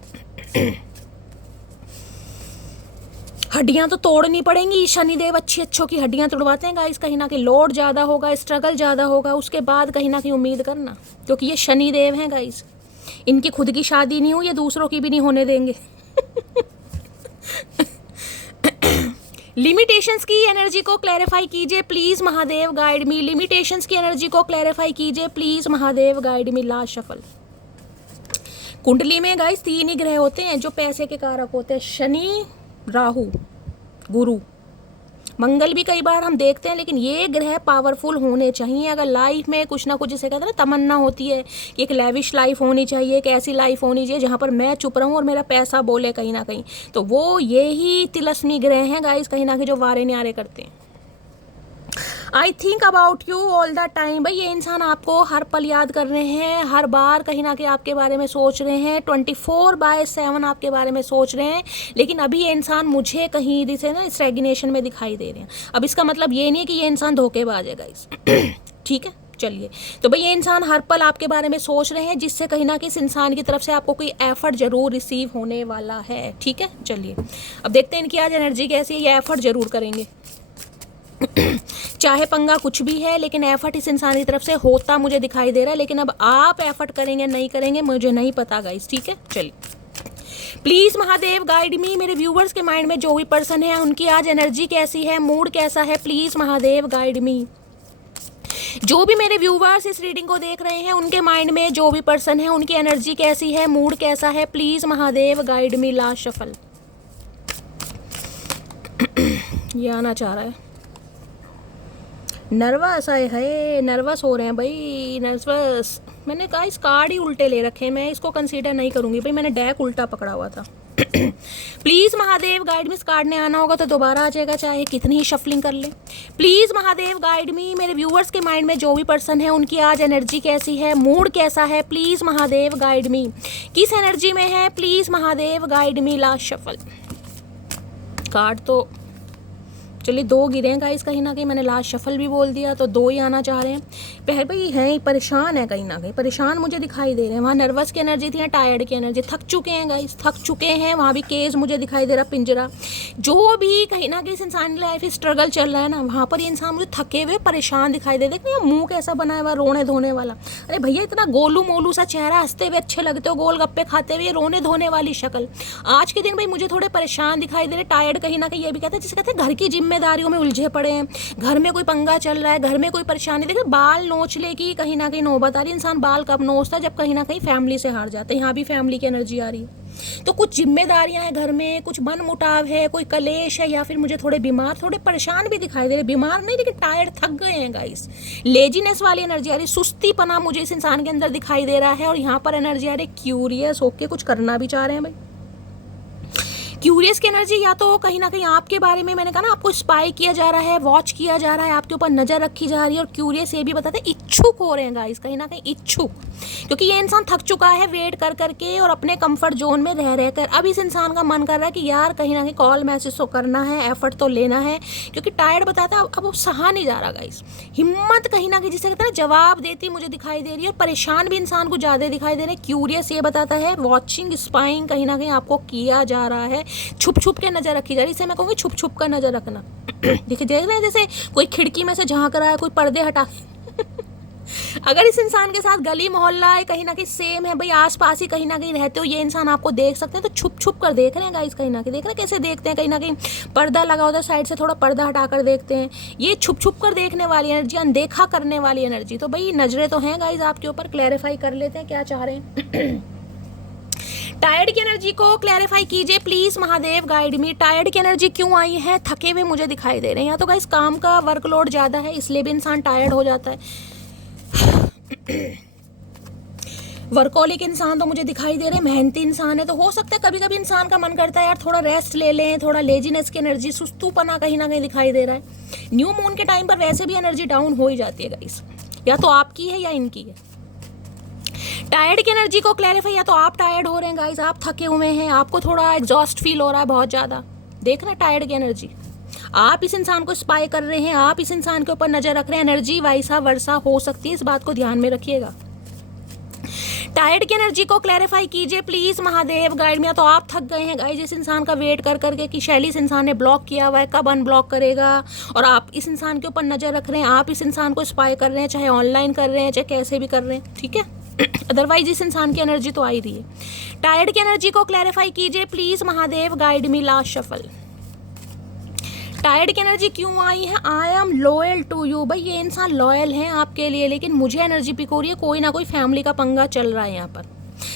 हड्डियां तो तोड़नी पड़ेंगी। शनिदेव अच्छी अच्छों की हड्डियां तोड़वाते हैं गाइस, कहीं ना कहीं लोड ज़्यादा होगा, स्ट्रगल ज़्यादा होगा, उसके बाद कहीं ना कहीं उम्मीद करना, क्योंकि ये शनिदेव हैं गाइस, इनकी खुद की शादी नहीं हुई, ये दूसरों की भी नहीं होने देंगे। लिमिटेशंस की एनर्जी को क्लैरिफाई कीजिए please Mahadev guide me. Limitations की एनर्जी को क्लैरिफाई कीजिए please Mahadev guide me. Last shuffle. कुंडली में गाइस 3 ही ग्रह होते हैं जो पैसे के कारक होते हैं, शनि, राहु, गुरु। मंगल भी कई बार हम देखते हैं, लेकिन ये ग्रह पावरफुल होने चाहिए। अगर लाइफ में कुछ ना कुछ, जिसे कहते हैं ना तमन्ना होती है कि एक लेविश लाइफ होनी चाहिए, एक ऐसी लाइफ होनी चाहिए जहाँ पर मैं चुप रहूँ और मेरा पैसा बोले कहीं ना कहीं, तो वो ये ही तिलस्मी ग्रह हैं गाइस कहीं ना कहीं, जो वारे न्यारे करते हैं। I think about you all the time. भाई ये इंसान आपको हर पल याद कर रहे हैं, हर बार कहीं ना कहीं आपके बारे में सोच रहे हैं, 24/7 आपके बारे में सोच रहे हैं। लेकिन अभी ये इंसान मुझे कहीं जैसे ना स्टैग्नेशन में दिखाई दे रहे हैं। अब इसका मतलब ये नहीं है कि ये इंसान धोखेबाज है गाइस। ठीक है, चलिए। तो भाई ये इंसान हर पल आपके बारे में सोच रहे हैं, जिससे कहीं ना कहीं इस इंसान की तरफ से आपको कोई एफर्ट जरूर रिसीव होने वाला है। ठीक है, चलिए अब देखते हैं इनकी आज एनर्जी कैसी है। ये एफर्ट जरूर करेंगे, चाहे पंगा कुछ भी है, लेकिन एफर्ट इस इंसान की तरफ से होता मुझे दिखाई दे रहा है। लेकिन अब आप एफर्ट करेंगे नहीं करेंगे मुझे नहीं पता गाइस। ठीक है, चलिए। प्लीज महादेव गाइड मी। मेरे व्यूवर्स के माइंड में जो भी पर्सन है उनकी आज एनर्जी कैसी है, मूड कैसा है, प्लीज महादेव गाइड मी। जो भी मेरे व्यूवर्स इस रीडिंग को देख रहे हैं उनके माइंड में जो भी पर्सन है उनकी एनर्जी कैसी है, मूड कैसा है, please Mahadev guide me. Last shuffle. ये आना चाह रहा है। नर्वस है, नर्वस हो रहे हैं भाई, नर्वस। मैंने कहा इस कार्ड ही उल्टे ले रखे हैं, मैं इसको कंसीडर नहीं करूंगी भाई, मैंने डेक उल्टा पकड़ा हुआ था। प्लीज महादेव गाइड मी। इस कार्ड ने आना होगा तो दोबारा आ जाएगा, चाहे कितनी ही शफलिंग कर ले। प्लीज महादेव गाइड मी। मेरे व्यूवर्स के माइंड में जो भी पर्सन है उनकी आज एनर्जी कैसी है, मूड कैसा है, प्लीज महादेव गाइड मी। किस एनर्जी में है, please Mahadev guide me. Last shuffle. Card तो चलिए 2 गिरे हैं गाइस कहीं ना कहीं, मैंने लास्ट शफल भी बोल दिया तो 2 ही आना चाह रहे हैं। पहले भाई हैं परेशान है, कहीं ना कहीं परेशान मुझे दिखाई दे रहे हैं। वहाँ नर्वस की एनर्जी थी, टायर्ड की एनर्जी, थक चुके हैं गाइस, थक चुके हैं। वहाँ भी केस मुझे दिखाई दे रहा, पिंजरा। जो भी कहीं ना कहीं इस इंसान की लाइफ स्ट्रगल चल रहा है ना, वहाँ पर ये इंसान मुझे थके हुए परेशान दिखाई दे। देखिए मुंह कैसा बनाया हुआ, रोने धोने वाला। अरे भैया इतना गोलू मोलू सा चेहरा, हंसते हुए अच्छे लगते हो, गोल गप्पे खाते हुए, रोने धोने वाली शक्ल। आज के दिन भाई मुझे थोड़े परेशान दिखाई दे रहे, टायर्ड। कहीं ना कहीं ये भी कहते हैं, जिसे कहते हैं घर की जिम्मेदारियों में उलझे पड़े हैं, घर में कोई पंगा चल रहा है, घर में कोई परेशानी। देखिए बाल नोचले की कहीं ना कहीं नौबत आ रही है। इंसान बाल कब नोचता है, जब कहीं ना कहीं फैमिली से हार जाता है। यहाँ भी फैमिली की एनर्जी आ रही है, तो कुछ जिम्मेदारियां हैं घर में, कुछ मन मुटाव है, कोई कलेश है, या फिर मुझे थोड़े बीमार, थोड़े परेशान भी दिखाई दे रहे। बीमार नहीं लेकिन टायर्ड, थक गए हैं गाइस। लेजीनेस वाली एनर्जी आ रही, सुस्तीपना मुझे इस इंसान के अंदर दिखाई दे रहा है। और यहाँ पर एनर्जी आ रही क्यूरियस होके कुछ करना भी चाह रहे हैं भाई। क्यूरियस की एनर्जी या तो कहीं ना कहीं आपके बारे में, मैंने कहा ना आपको स्पाई किया जा रहा है, वॉच किया जा रहा है, आपके ऊपर नजर रखी जा रही है। और क्यूरियस ये भी बताते हैं इच्छुक हो रहे हैं गाइस, कहीं ना कहीं इच्छुक, क्योंकि ये इंसान थक चुका है वेट कर करके और अपने कंफर्ट जोन में रह रह कर। अब इस इंसान का मन कर रहा है कि यार कहीं ना कहीं कॉल मैसेज तो करना है, एफर्ट तो लेना है, क्योंकि टायर्ड बताता है अब वो सहा नहीं जा रहा गाइस। हिम्मत कहीं ना कहीं जिसे कहते हैं जवाब देती मुझे दिखाई दे रही है, और परेशान भी इंसान को ज़्यादा दिखाई दे रहे हैं। क्यूरियस ये बताता है वॉचिंग, स्पाइंग कहीं ना कहीं आपको किया जा रहा है, छुप छुप के नजर रखी जा रही है। इसे मैं कहूँगी छुप छुप कर नजर रखना। देखिए देख रहे हैं जैसे कोई खिड़की में से झांक रहा है, कोई पर्दे हटा अगर इस इंसान के साथ गली मोहल्ला है कहीं ना कहीं सेम है भाई, आस पास ही कहीं ना कहीं रहते हो, ये इंसान आपको देख सकते हैं, तो छुप छुप कर देख रहे हैं गाइस। कहीं ना कहीं देख रहे हैं कैसे देखते हैं, कहीं ना कहीं पर्दा लगा होता है साइड से, थोड़ा पर्दा हटाकर देखते हैं। ये छुप छुप कर देखने वाली एनर्जी, अनदेखा करने वाली एनर्जी। तो भाई नजरें तो हैं गाइस आपके ऊपर। क्लैरिफाई कर लेते हैं क्या चाह रहे हैं। टायर्ड की एनर्जी को क्लैरिफाई कीजिए please Mahadev guide me. Tired की एनर्जी क्यों आई है, थके हुए मुझे दिखाई दे रहे हैं। या तो गाइस काम का वर्कलोड ज़्यादा है इसलिए भी इंसान टायर्ड हो जाता है। वर्कहोलिक इंसान तो मुझे दिखाई दे रहे हैं, मेहनती इंसान है, तो हो सकता है कभी कभी इंसान का मन करता है यार थोड़ा रेस्ट ले लें, थोड़ा लेजीनेस की एनर्जी, सुस्तूपना कहीं ना कहीं दिखाई दे रहा है। न्यू मून के टाइम पर वैसे भी एनर्जी डाउन हो ही जाती है गाइस, या तो आपकी है या इनकी है। टायर्ड की एनर्जी को क्लैरिफाई, या तो आप टायर्ड हो रहे हैं गाइस, आप थके हुए हैं, आपको थोड़ा एग्जॉस्ट फील हो रहा है बहुत ज़्यादा। देख रहे हैं टायर्ड की एनर्जी, आप इस इंसान को स्पाई कर रहे हैं, आप इस इंसान के ऊपर नजर रख रहे हैं। एनर्जी वाइसा वर्षा हो सकती है, इस बात को ध्यान में रखिएगा। टायर्ड की एनर्जी को क्लैरिफाई कीजिए प्लीज महादेव गाइड में। या तो आप थक गए हैं गाइस इस इंसान का वेट कर करके कि शैली इस इंसान ने ब्लॉक किया हुआ है, कब अनब्लॉक करेगा, और आप इस इंसान के ऊपर नजर रख रहे हैं, आप इस इंसान को स्पाई कर रहे हैं, चाहे ऑनलाइन कर रहे हैं चाहे कैसे भी कर रहे हैं, ठीक है। अदरवाइज इस इंसान की एनर्जी तो आ ही रही है। टायर्ड की एनर्जी को क्लैरिफाई कीजिए please Mahadev guide me. Last shuffle. Tired की एनर्जी क्यों आई है, I am loyal to you. भाई ये इंसान लॉयल है आपके लिए, लेकिन मुझे एनर्जी पिक हो रही है कोई ना कोई फैमिली का पंगा चल रहा है यहाँ पर।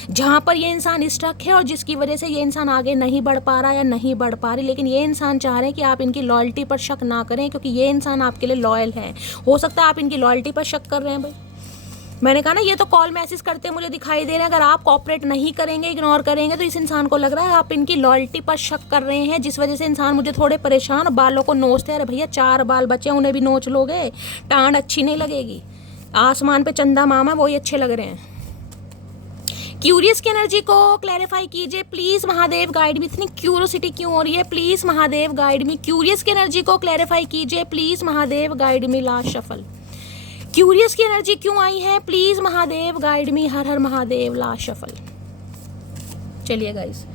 जहाँ पर ये इंसान स्टक है और जिसकी वजह से ये इंसान आगे नहीं बढ़ पा रहा या नहीं बढ़ पा रही, लेकिन ये इंसान चाह रहे हैं कि आप इनकी लॉयल्टी पर शक ना करें, क्योंकि ये इंसान आपके लिए लॉयल है। हो सकता है आप इनकी लॉयल्टी पर शक कर रहे हैं भाई। मैंने कहा ना, ये तो कॉल मैसेज करते मुझे दिखाई दे रहे हैं। अगर आप कॉपरेट नहीं करेंगे, इग्नोर करेंगे, तो इस इंसान को लग रहा है आप इनकी लॉयल्टी पर शक कर रहे हैं, जिस वजह से इंसान मुझे थोड़े परेशान, बालों को नोचते हैं। अरे भैया 4 बाल बचे, उन्हें भी नोच लोगे, टांड अच्छी नहीं लगेगी। आसमान पे चंदा मामा वही अच्छे लग रहे हैं। क्यूरियस की एनर्जी को क्लैरिफाई कीजिए प्लीज महादेव, गाइड मी। इतनी क्यूरियोसिटी क्यों हो रही है? Please Mahadev guide me. Curious की एनर्जी को क्लैरिफाई कीजिए please Mahadev, guide me. Last shuffle. Curious की एनर्जी क्यों आई है? Please Mahadev guide me. Her her Mahadev. Last shuffle. चलिए गाइस,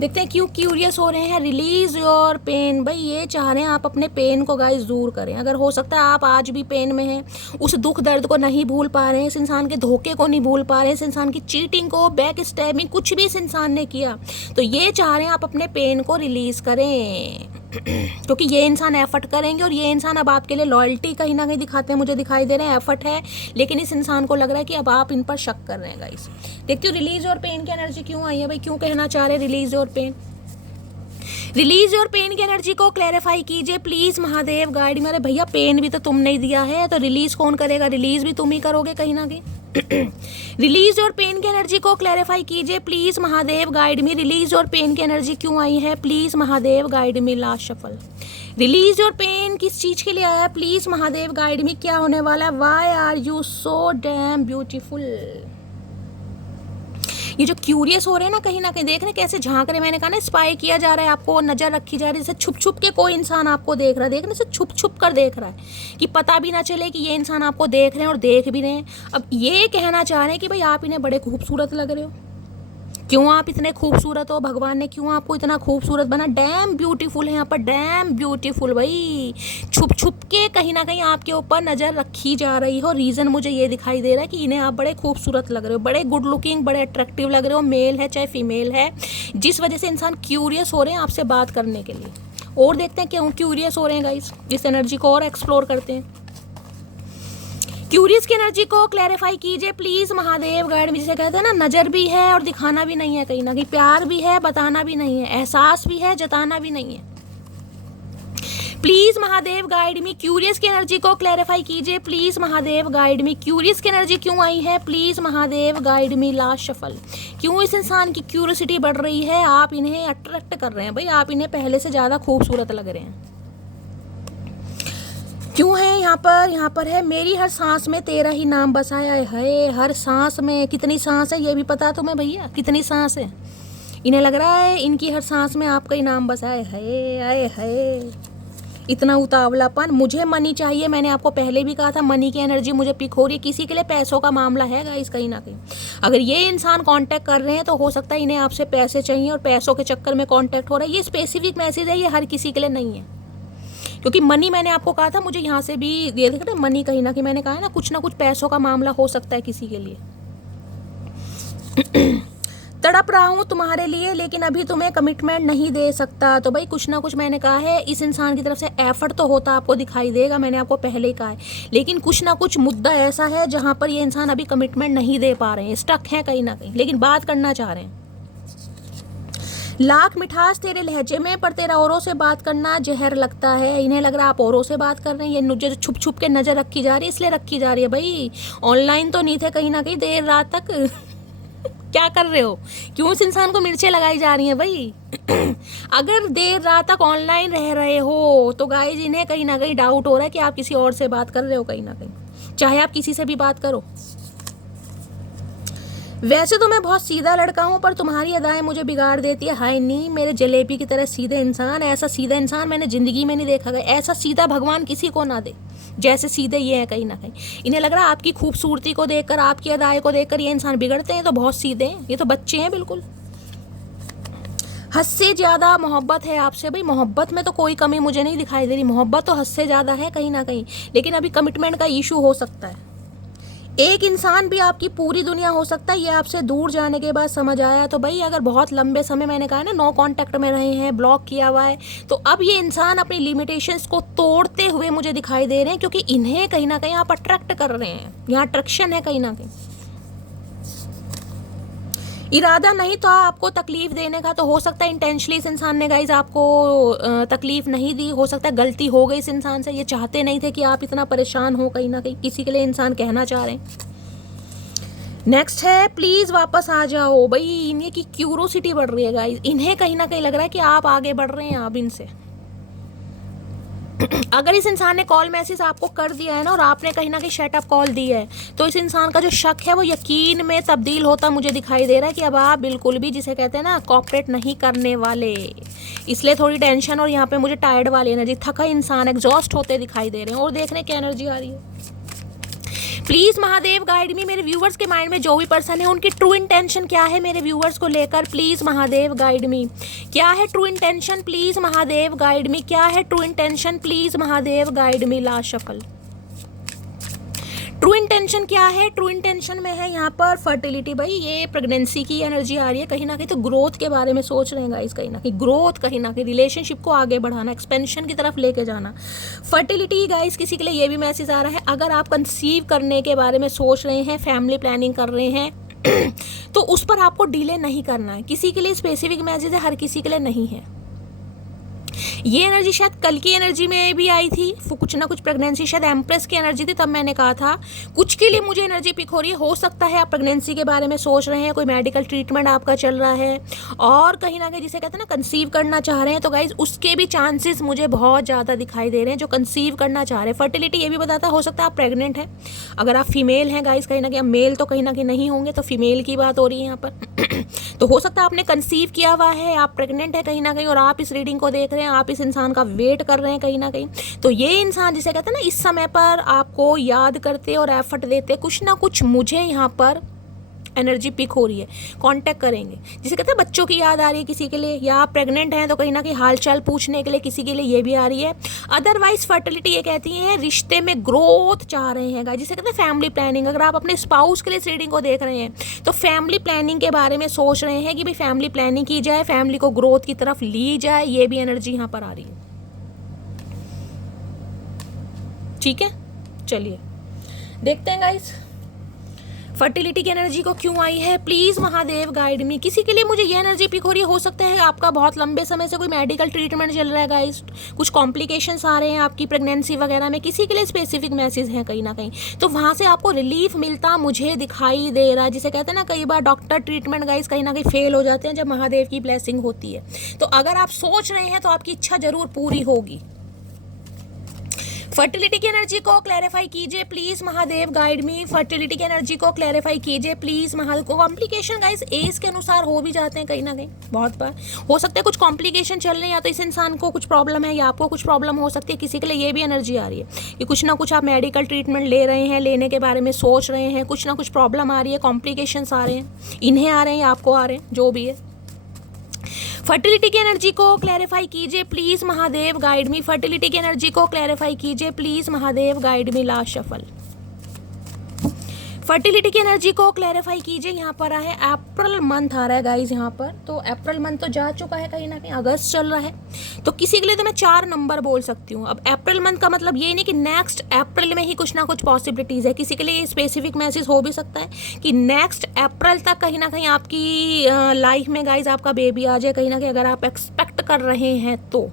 देखते हैं क्यों क्यूरियस हो रहे हैं। Release your pain. भाई ये चाह रहे हैं आप अपने पेन को गाइस दूर करें। अगर हो सकता है आप आज भी पेन में हैं, उस दुख दर्द को नहीं भूल पा रहे हैं, इस इंसान के धोखे को नहीं भूल पा रहे हैं, इस इंसान की चीटिंग को, बैक स्टैबिंग, कुछ भी इस इंसान ने किया, तो ये चाह रहे हैं आप अपने पेन को रिलीज करें, क्योंकि ये इंसान एफर्ट करेंगे और ये इंसान अब आपके लिए लॉयल्टी कहीं ना कहीं दिखाते हैं, मुझे दिखाई दे रहे हैं, एफर्ट है, लेकिन इस इंसान को लग रहा है कि अब आप इन पर शक कर रहे हैं गाइस। देखते हो रिलीज और पेन की एनर्जी क्यों आई है भाई, क्यों कहना चाह रहे हैं रिलीज और पेन। रिलीज और पेन की एनर्जी को क्लैरिफाई कीजिए प्लीज महादेव, गाइड। मेरे भैया पेन भी तो तुमने ही दिया है, तो रिलीज कौन करेगा? रिलीज भी तुम ही करोगे कहीं ना कहीं। रिलीज और पेन की एनर्जी को क्लैरिफाई कीजिए please Mahadev, guide me. Release और पेन की एनर्जी क्यों आई है? Please Mahadev guide me. Last shuffle. Release और पेन किस चीज के लिए आया है? Please Mahadev guide me. क्या होने वाला है? Why are you so damn beautiful. ये जो क्यूरियस हो रहे हैं ना कहीं देख रहे कैसे झांक रहे। मैंने कहा ना स्पाई किया जा रहा है, आपको नजर रखी जा रही है, जैसे छुप छुप के कोई इंसान आपको देख रहा है, देखने से छुप छुप कर देख रहा है कि पता भी ना चले कि ये इंसान आपको देख रहे हैं और देख भी रहे हैं। अब ये कहना चाह रहे हैं कि भाई आप इन्हें बड़े खूबसूरत लग रहे हो। क्यों आप इतने खूबसूरत हो? भगवान ने क्यों आपको इतना खूबसूरत बना? डैम ब्यूटीफुल है यहाँ पर, डैम ब्यूटीफुल। भाई छुप छुप के कहीं ना कहीं आपके ऊपर नज़र रखी जा रही हो। रीज़न मुझे ये दिखाई दे रहा है कि इन्हें आप बड़े खूबसूरत लग रहे हो, बड़े गुड लुकिंग, बड़े अट्रैक्टिव लग रहे हो, मेल है चाहे फीमेल है, जिस वजह से इंसान क्यूरियस हो रहे हैं आपसे बात करने के लिए। और देखते हैं क्यों क्यूरियस हो रहे हैं गाइस, इस एनर्जी को और एक्सप्लोर करते हैं। क्यूरियस की एनर्जी को क्लैरिफाई कीजिए प्लीज महादेव, गाइड मी। जिसे कहते हैं ना नजर भी है और दिखाना भी नहीं है, कहीं ना कहीं प्यार भी है, बताना भी नहीं है, एहसास भी है, जताना भी नहीं है। Please Mahadev guide me. Curious की एनर्जी को क्लैरिफाई कीजिए please Mahadev, guide me. Curious की एनर्जी क्यों आई है? Please Mahadev guide me. Last shuffle. क्यों इस इंसान की क्यूरियोसिटी बढ़ रही है? आप इन्हें अट्रैक्ट कर रहे हैं भाई, आप इन्हें पहले से ज्यादा खूबसूरत लग रहे हैं। क्यों है यहाँ पर है मेरी हर सांस में तेरा ही नाम बसाया है। हर सांस में कितनी सांस है ये भी पता तुम्हें भैया? कितनी सांस है? इन्हें लग रहा है इनकी हर सांस में आपका ही नाम बसाया है। आए है इतना उतावलापन। मुझे मनी चाहिए, मैंने आपको पहले भी कहा था मनी की एनर्जी मुझे पिक हो रही है। किसी के लिए पैसों का मामला है गाइस कहीं ना कहीं। अगर ये इंसान कांटेक्ट कर रहे हैं तो हो सकता है इन्हें आपसे पैसे चाहिए और पैसों के चक्कर में कांटेक्ट हो रहा है। ये स्पेसिफिक मैसेज है, ये हर किसी के लिए नहीं है, क्योंकि मनी मैंने आपको कहा था मुझे यहाँ से भी ये देख रहे मनी कहीं ना कहीं मैंने कहा है ना कुछ पैसों का मामला हो सकता है किसी के लिए। तड़प रहा हूँ तुम्हारे लिए लेकिन अभी तुम्हें कमिटमेंट नहीं दे सकता। तो भाई कुछ ना कुछ मैंने कहा है इस इंसान की तरफ से एफर्ट तो होता आपको दिखाई देगा, मैंने आपको पहले ही कहा है, लेकिन कुछ ना कुछ मुद्दा ऐसा है जहाँ पर ये इंसान अभी कमिटमेंट नहीं दे पा रहे हैं, स्टक हैं कहीं ना कहीं, लेकिन बात करना चाह रहे हैं। लाख मिठास तेरे लहजे में पर तेरा औरों से बात करना जहर लगता है। इन्हें लग रहा है आप औरों से बात कर रहे हैं। ये मुझे छुप छुप के नज़र रखी जा रही है, इसलिए रखी जा रही है भाई। ऑनलाइन तो नहीं थे कहीं ना कहीं देर रात तक। क्या कर रहे हो? क्यों इस इंसान को मिर्चें लगाई जा रही हैं भाई? अगर देर रात तक ऑनलाइन रह रहे हो तो गाइज इन्हें कहीं ना कहीं डाउट हो रहा है कि आप किसी और से बात कर रहे हो कहीं ना कहीं, चाहे आप किसी से भी बात करो। वैसे तो मैं बहुत सीधा लड़का हूँ पर तुम्हारी अदाएं मुझे बिगाड़ देती है। हाय नी मेरे जलेबी की तरह सीधे इंसान, ऐसा सीधा इंसान मैंने जिंदगी में नहीं देखा गया। ऐसा सीधा भगवान किसी को ना दे जैसे सीधे ये है कहीं ना कहीं। इन्हें लग रहा है आपकी खूबसूरती को देखकर, आपकी अदाएं को देखकर ये इंसान बिगड़ते हैं, तो बहुत सीधे हैं, ये तो बच्चे हैं बिल्कुल। हद से ज़्यादा मोहब्बत है आपसे भाई। मोहब्बत में तो कोई कमी मुझे नहीं दिखाई दे रही, मोहब्बत तो हद से ज़्यादा है कहीं ना कहीं, लेकिन अभी कमिटमेंट का इशू हो सकता है। एक इंसान भी आपकी पूरी दुनिया हो सकता है, ये आपसे दूर जाने के बाद समझ आया। तो भाई अगर बहुत लंबे समय मैंने कहा ना नो कांटेक्ट में रहे हैं, ब्लॉक किया हुआ है, तो अब ये इंसान अपनी लिमिटेशंस को तोड़ते हुए मुझे दिखाई दे रहे हैं, क्योंकि इन्हें कहीं ना कहीं आप अट्रैक्ट कर रहे हैं, यहाँ अट्रैक्शन है कहीं ना कहीं। इरादा नहीं था आपको तकलीफ देने का, तो हो सकता है इंटेंशनली इस इंसान ने गाइज आपको तकलीफ नहीं दी, हो सकता है गलती हो गई इस इंसान से, ये चाहते नहीं थे कि आप इतना परेशान हो, कहीं ना कहीं किसी के लिए इंसान कहना चाह रहे हैं। नेक्स्ट है प्लीज वापस आ जाओ। भाई इन्हें की क्यूरोसिटी बढ़ रही है गाइज, इन्हें कहीं ना कहीं लग रहा है कि आप आगे बढ़ रहे हैं अब इनसे। अगर इस इंसान ने कॉल मैसेज आपको कर दिया है ना और आपने कहीं ना कहीं शट अप कॉल दी है, तो इस इंसान का जो शक है वो यकीन में तब्दील होता मुझे दिखाई दे रहा है कि अब आप बिल्कुल भी, जिसे कहते हैं ना, कोऑपरेट नहीं करने वाले। इसलिए थोड़ी टेंशन और यहाँ पे मुझे टायर्ड वाली एनर्जी, थका इंसान, एग्जॉस्ट होते दिखाई दे रहे हैं। और देखने क्या एनर्जी आ रही है। प्लीज महादेव गाइड मी, मेरे व्यूवर्स के माइंड में जो भी पर्सन है उनकी ट्रू इंटेंशन क्या है मेरे व्यूवर्स को लेकर, प्लीज महादेव गाइड मी। क्या है true intention, please Mahadev guide me. क्या है true intention, please Mahadev guide me. Last shuffle. True intention क्या है? ट्रू इंटेंशन में है यहाँ पर फर्टिलिटी। भाई ये प्रेगनेंसी की एनर्जी आ रही है, कहीं ना कहीं तो ग्रोथ के बारे में सोच रहे हैं गाइस, कहीं ना कहीं ग्रोथ, कहीं ना कहीं रिलेशनशिप को आगे बढ़ाना, एक्सपेंशन की तरफ लेके जाना। फर्टिलिटी गाइस किसी के लिए ये भी मैसेज आ रहा है, अगर आप कंसीव करने के बारे में सोच रहे हैं, फैमिली प्लानिंग कर रहे हैं तो उस पर आपको डिले नहीं करना है। किसी के लिए स्पेसिफिक मैसेज है, हर किसी के लिए नहीं है। ये एनर्जी शायद कल की एनर्जी में भी आई थी, कुछ ना कुछ प्रेगनेंसी, शायद एम्प्रेस की एनर्जी थी, तब मैंने कहा था कुछ के लिए मुझे एनर्जी पिक हो रही है। हो सकता है आप प्रेगनेंसी के बारे में सोच रहे हैं, कोई मेडिकल ट्रीटमेंट आपका चल रहा है और कहीं ना कहीं जिसे कहते हैं ना कंसीव करना चाह रहे हैं, तो गाइज उसके भी चांसेस मुझे बहुत ज़्यादा दिखाई दे रहे हैं जो कंसीव करना चाह रहे हैं। फर्टिलिटी ये भी बताता है, हो सकता है आप प्रेग्नेंट हैं। अगर आप फीमेल हैं गाइज, कहीं ना कहीं मेल तो कहीं ना कहीं नहीं होंगे, तो फीमेल की बात हो रही है यहाँ पर तो हो सकता है आपने कंसीव किया हुआ है, आप प्रेग्नेंट है कहीं ना कहीं और आप इस रीडिंग को देख रहे हैं, आप इस इंसान का वेट कर रहे हैं कहीं ना कहीं। तो ये इंसान जिसे कहते हैं ना इस समय पर आपको याद करते और एफर्ट देते, कुछ ना कुछ मुझे यहाँ पर एनर्जी पिक हो रही है, कांटेक्ट करेंगे। जिसे कहते हैं बच्चों की याद आ रही है किसी के लिए, या आप प्रेग्नेंट हैं तो कहीं ना कहीं हालचाल पूछने के लिए किसी के लिए ये भी आ रही है। अदरवाइज फर्टिलिटी ये कहती है रिश्ते में ग्रोथ चाह रहे हैं गाइस, जिसे कहते हैं फैमिली प्लानिंग। अगर आप अपने स्पाउस के लिए इस रीडिंग को देख रहे हैं तो फैमिली प्लानिंग के बारे में सोच रहे हैं कि भाई फैमिली प्लानिंग की जाए, फैमिली को ग्रोथ की तरफ ली जाए, ये भी एनर्जी यहाँ पर आ रही है। ठीक है, चलिए देखते हैं गाइस फर्टिलिटी की एनर्जी को क्यों आई है। प्लीज महादेव गाइड मी। किसी के लिए मुझे ये एनर्जी पिक हो रही है, हो सकता है आपका बहुत लंबे समय से कोई मेडिकल ट्रीटमेंट चल रहा है गाइस, कुछ कॉम्प्लिकेशंस आ रहे हैं आपकी प्रेगनेंसी वगैरह में, किसी के लिए स्पेसिफिक मैसेज हैं कहीं ना कहीं, तो वहाँ से आपको रिलीफ मिलता मुझे दिखाई दे रहा है। जिसे कहते हैं ना कई बार डॉक्टर ट्रीटमेंट गाइस कहीं ना कहीं फेल हो जाते हैं जब महादेव की ब्लेसिंग होती है। तो अगर आप सोच रहे हैं तो आपकी इच्छा जरूर पूरी होगी। फर्टिलिटी की एनर्जी को क्लैरिफाई कीजिए please Mahadev guide me. Fertility की एनर्जी को क्लैरिफाई कीजिए please Mahadev. Complication guys age के अनुसार हो भी जाते हैं कहीं ना कहीं, बहुत बार हो सकता है कुछ कॉम्प्लिकेशन चल रहे हैं, या तो इस इंसान को कुछ प्रॉब्लम है या आपको कुछ प्रॉब्लम हो सकती है। किसी के लिए ये भी एनर्जी आ रही है कि कुछ ना कुछ आप मेडिकल ट्रीटमेंट ले रहे हैं, लेने के बारे में सोच रहे हैं, कुछ ना कुछ प्रॉब्लम आ रही है, कॉम्प्लिकेशंस आ रहे हैं, इन्हें आ रहे हैं या आपको आ रहे हैं, जो भी है। फर्टिलिटी की एनर्जी को क्लैरिफाई कीजिए please Mahadev guide me. Fertility की एनर्जी को क्लैरिफाई कीजिए please Mahadev guide me. Last shuffle. Fertility की एनर्जी को क्लैरिफाई कीजिए। यहाँ पर है अप्रैल मंथ आ रहा है गाइज यहाँ पर, तो अप्रैल मंथ तो जा चुका है, कहीं ना कहीं अगस्त चल रहा है, तो किसी के लिए तो मैं 4 नंबर बोल सकती हूँ। अब अप्रैल मंथ का मतलब ये नहीं कि नेक्स्ट अप्रैल में ही कुछ ना कुछ पॉसिबिलिटीज़ है, किसी के लिए स्पेसिफिक मैसेज हो भी सकता है कि नेक्स्ट अप्रैल तक कहीं ना कहीं आपकी लाइफ में गाइज आपका बेबी आ जाए कहीं ना कहीं, अगर आप एक्सपेक्ट कर रहे हैं तो।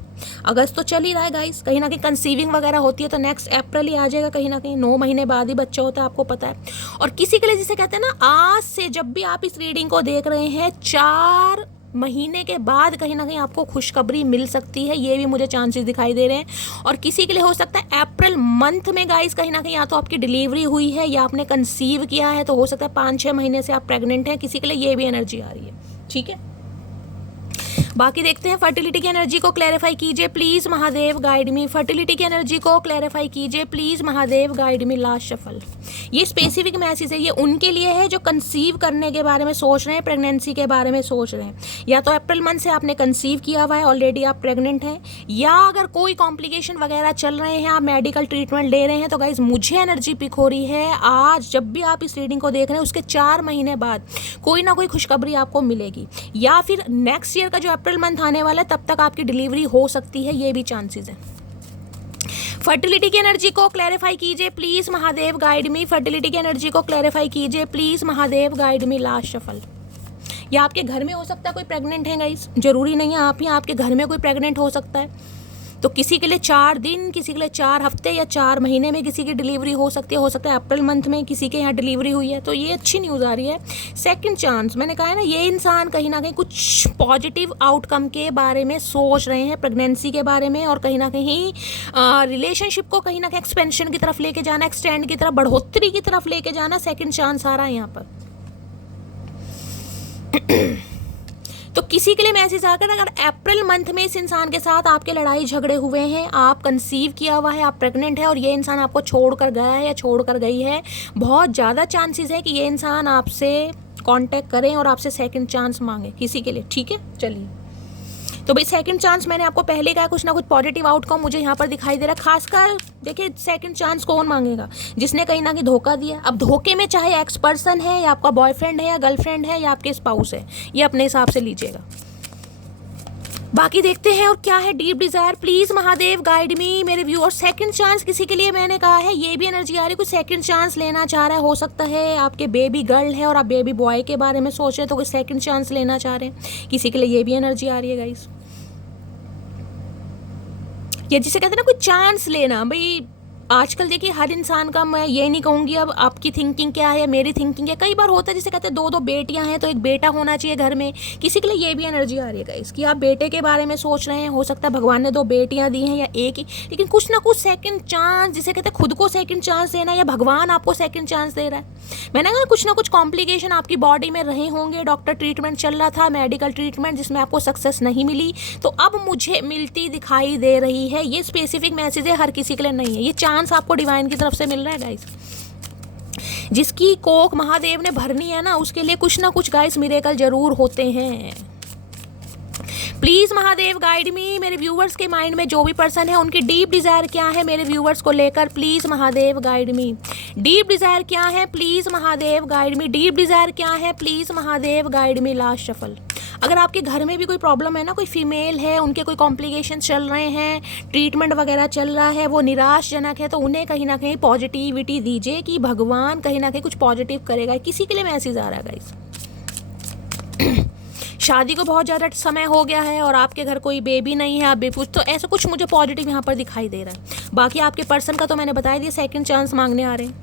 अगस्त तो चल ही रहा है गाइस, कहीं ना कहीं कंसीविंग वगैरह होती है तो नेक्स्ट अप्रैल ही आ जाएगा कहीं ना कहीं, 9 महीने बाद ही बच्चा होता है, आपको पता है। और किसी के लिए जिसे कहते हैं ना आज से जब भी आप इस रीडिंग को देख रहे हैं 4 महीने के बाद कहीं ना कहीं आपको खुशखबरी मिल सकती है, ये भी मुझे चांसेस दिखाई दे रहे हैं। और किसी के लिए हो सकता है अप्रैल मंथ में गाइस कहीं ना कहीं या तो आपकी डिलीवरी हुई है या आपने कंसीव किया है, तो हो सकता है 5-6 महीने से आप प्रेग्नेंट हैं, किसी के लिए ये भी एनर्जी आ रही है। ठीक है, बाकी देखते हैं। फर्टिलिटी की एनर्जी को क्लैरिफाई कीजिए please Mahadev guide me. Fertility की एनर्जी को क्लैरिफाई कीजिए please Mahadev guide me. Last shuffle. ये स्पेसिफिक मैसेज है, ये उनके लिए है जो कंसीव करने के बारे में सोच रहे हैं, प्रेगनेंसी के बारे में सोच रहे हैं, या तो अप्रैल मंथ से आपने कंसीव किया हुआ है, ऑलरेडी आप प्रेग्नेंट हैं, या अगर कोई कॉम्प्लिकेशन वगैरह चल रहे हैं, आप मेडिकल ट्रीटमेंट ले रहे हैं, तो गाइज मुझे एनर्जी पिक हो रही है आज जब भी आप इस रीडिंग को देख रहे हैं उसके 4 महीने बाद कोई ना कोई खुशखबरी आपको मिलेगी, या फिर नेक्स्ट ईयर का जो अप्रैल मंथ आने वाला है तब तक आपकी डिलीवरी हो सकती है, ये भी चांसेस है। फर्टिलिटी की एनर्जी को क्लैरिफाई कीजिए please Mahadev guide me. Fertility की एनर्जी को क्लैरिफाई कीजिए please Mahadev guide me. Last shuffle. या आपके घर में हो सकता है कोई प्रेग्नेंट है गाइस, जरूरी नहीं है आप ही, आपके घर में कोई प्रेग्नेंट हो सकता है। तो किसी के लिए 4 दिन, किसी के लिए 4 हफ्ते या 4 महीने में किसी की डिलीवरी हो सकती है। हो सकता है अप्रैल मंथ में किसी के यहाँ डिलीवरी हुई है। तो ये अच्छी न्यूज़ आ रही है। सेकंड चांस, मैंने कहा है ना, ये इंसान कहीं ना कहीं कुछ पॉजिटिव आउटकम के बारे में सोच रहे हैं, प्रेगनेंसी के बारे में, और कहीं ना कहीं रिलेशनशिप को कहीं ना कहीं एक्सपेंशन की तरफ लेके जाना, एक्सटेंड की तरफ, बढ़ोतरी की तरफ लेके जाना। सेकंड चांस आ रहा है यहाँ पर। तो किसी के लिए मैसेज आकर, अगर अप्रैल मंथ में इस इंसान के साथ आपके लड़ाई झगड़े हुए हैं, आप कंसीव किया हुआ है, आप प्रेग्नेंट है और ये इंसान आपको छोड़कर गया है या छोड़कर गई है, बहुत ज़्यादा चांसेस है कि ये इंसान आपसे कांटेक्ट करें और आपसे सेकंड चांस मांगे किसी के लिए। ठीक है, चलिए। तो भाई सेकंड चांस मैंने आपको पहले कहा, कुछ ना कुछ पॉजिटिव आउटकम मुझे यहाँ पर दिखाई दे रहा है। खासकर देखिए, सेकंड चांस कौन मांगेगा? जिसने कहीं ना कहीं धोखा दिया। अब धोखे में चाहे एक्स पर्सन है या आपका बॉयफ्रेंड है या गर्लफ्रेंड है या आपके स्पाउस है, ये अपने हिसाब से लीजिएगा। बाकी देखते हैं और क्या है। Deep Dzire, please Mahadev guide मी मेरे व्यूअर। सेकंड चांस किसी के लिए मैंने कहा है, ये भी एनर्जी आ रही है, कुछ सेकंड चांस लेना चाह रहा है। हो सकता है आपके बेबी गर्ल है और आप बेबी बॉय के बारे में सोच रहे हैं, तो कोई सेकंड चांस लेना चाह रहे हैं, किसी के लिए ये भी एनर्जी आ रही है गाइस। ये जिसे कहते हैं ना, कोई चांस लेना। भाई आजकल देखिए हर इंसान का, मैं ये नहीं कहूँगी अब आपकी थिंकिंग क्या है, मेरी थिंकिंग क्या, कई बार होता है जिसे कहते हैं 2 बेटियां हैं तो एक बेटा होना चाहिए घर में। किसी के लिए ये भी एनर्जी आ रही है गाइस कि आप बेटे के बारे में सोच रहे हैं। हो सकता है भगवान ने 2 बेटियां दी हैं या एक ही, लेकिन कुछ ना कुछ सेकंड चांस, जिसे कहते हैं खुद को सेकंड चांस देना, या भगवान आपको सेकंड चांस दे रहा है। मैंने कहा कुछ ना कुछ कॉम्प्लिकेशन आपकी बॉडी में रहे होंगे, डॉक्टर ट्रीटमेंट चल रहा था, मेडिकल ट्रीटमेंट, जिसमें आपको सक्सेस नहीं मिली, तो अब मुझे मिलती दिखाई दे रही है। ये स्पेसिफिक मैसेज है, हर किसी के लिए नहीं है। ये चांस आपको डिवाइन की तरफ से मिल रहा है गाइस। जिसकी कोख महादेव ने भरनी है ना, उसके लिए कुछ ना कुछ गाइस मिरेकल जरूर होते हैं। प्लीज महादेव गाइड मी मेरे व्यूवर्स के माइंड में जो भी पर्सन है, उनकी डीप डिजायर क्या है मेरे व्यूवर्स को लेकर। Please Mahadev guide me. Deep Dzire क्या है, please Mahadev guide me. Deep Dzire क्या है, please Mahadev guide me. Last shuffle. अगर आपके घर में भी कोई प्रॉब्लम है ना, कोई फीमेल है, उनके कोई कॉम्प्लिकेशन चल रहे हैं, ट्रीटमेंट वगैरह चल रहा है, वो निराशजनक है, तो उन्हें कहीं ना कहीं पॉजिटिविटी दीजिए कि भगवान कहीं ना कहीं कुछ पॉजिटिव करेगा। किसी के लिए मैसेज आ रहा है गाइस। शादी को बहुत ज़्यादा समय हो गया है और आपके घर कोई बेबी नहीं है, आप बेबी, तो ऐसा कुछ मुझे पॉजिटिव यहाँ पर दिखाई दे रहा है। बाकी आपके पर्सन का तो मैंने बता दिया, सेकंड चांस मांगने आ रहे हैं।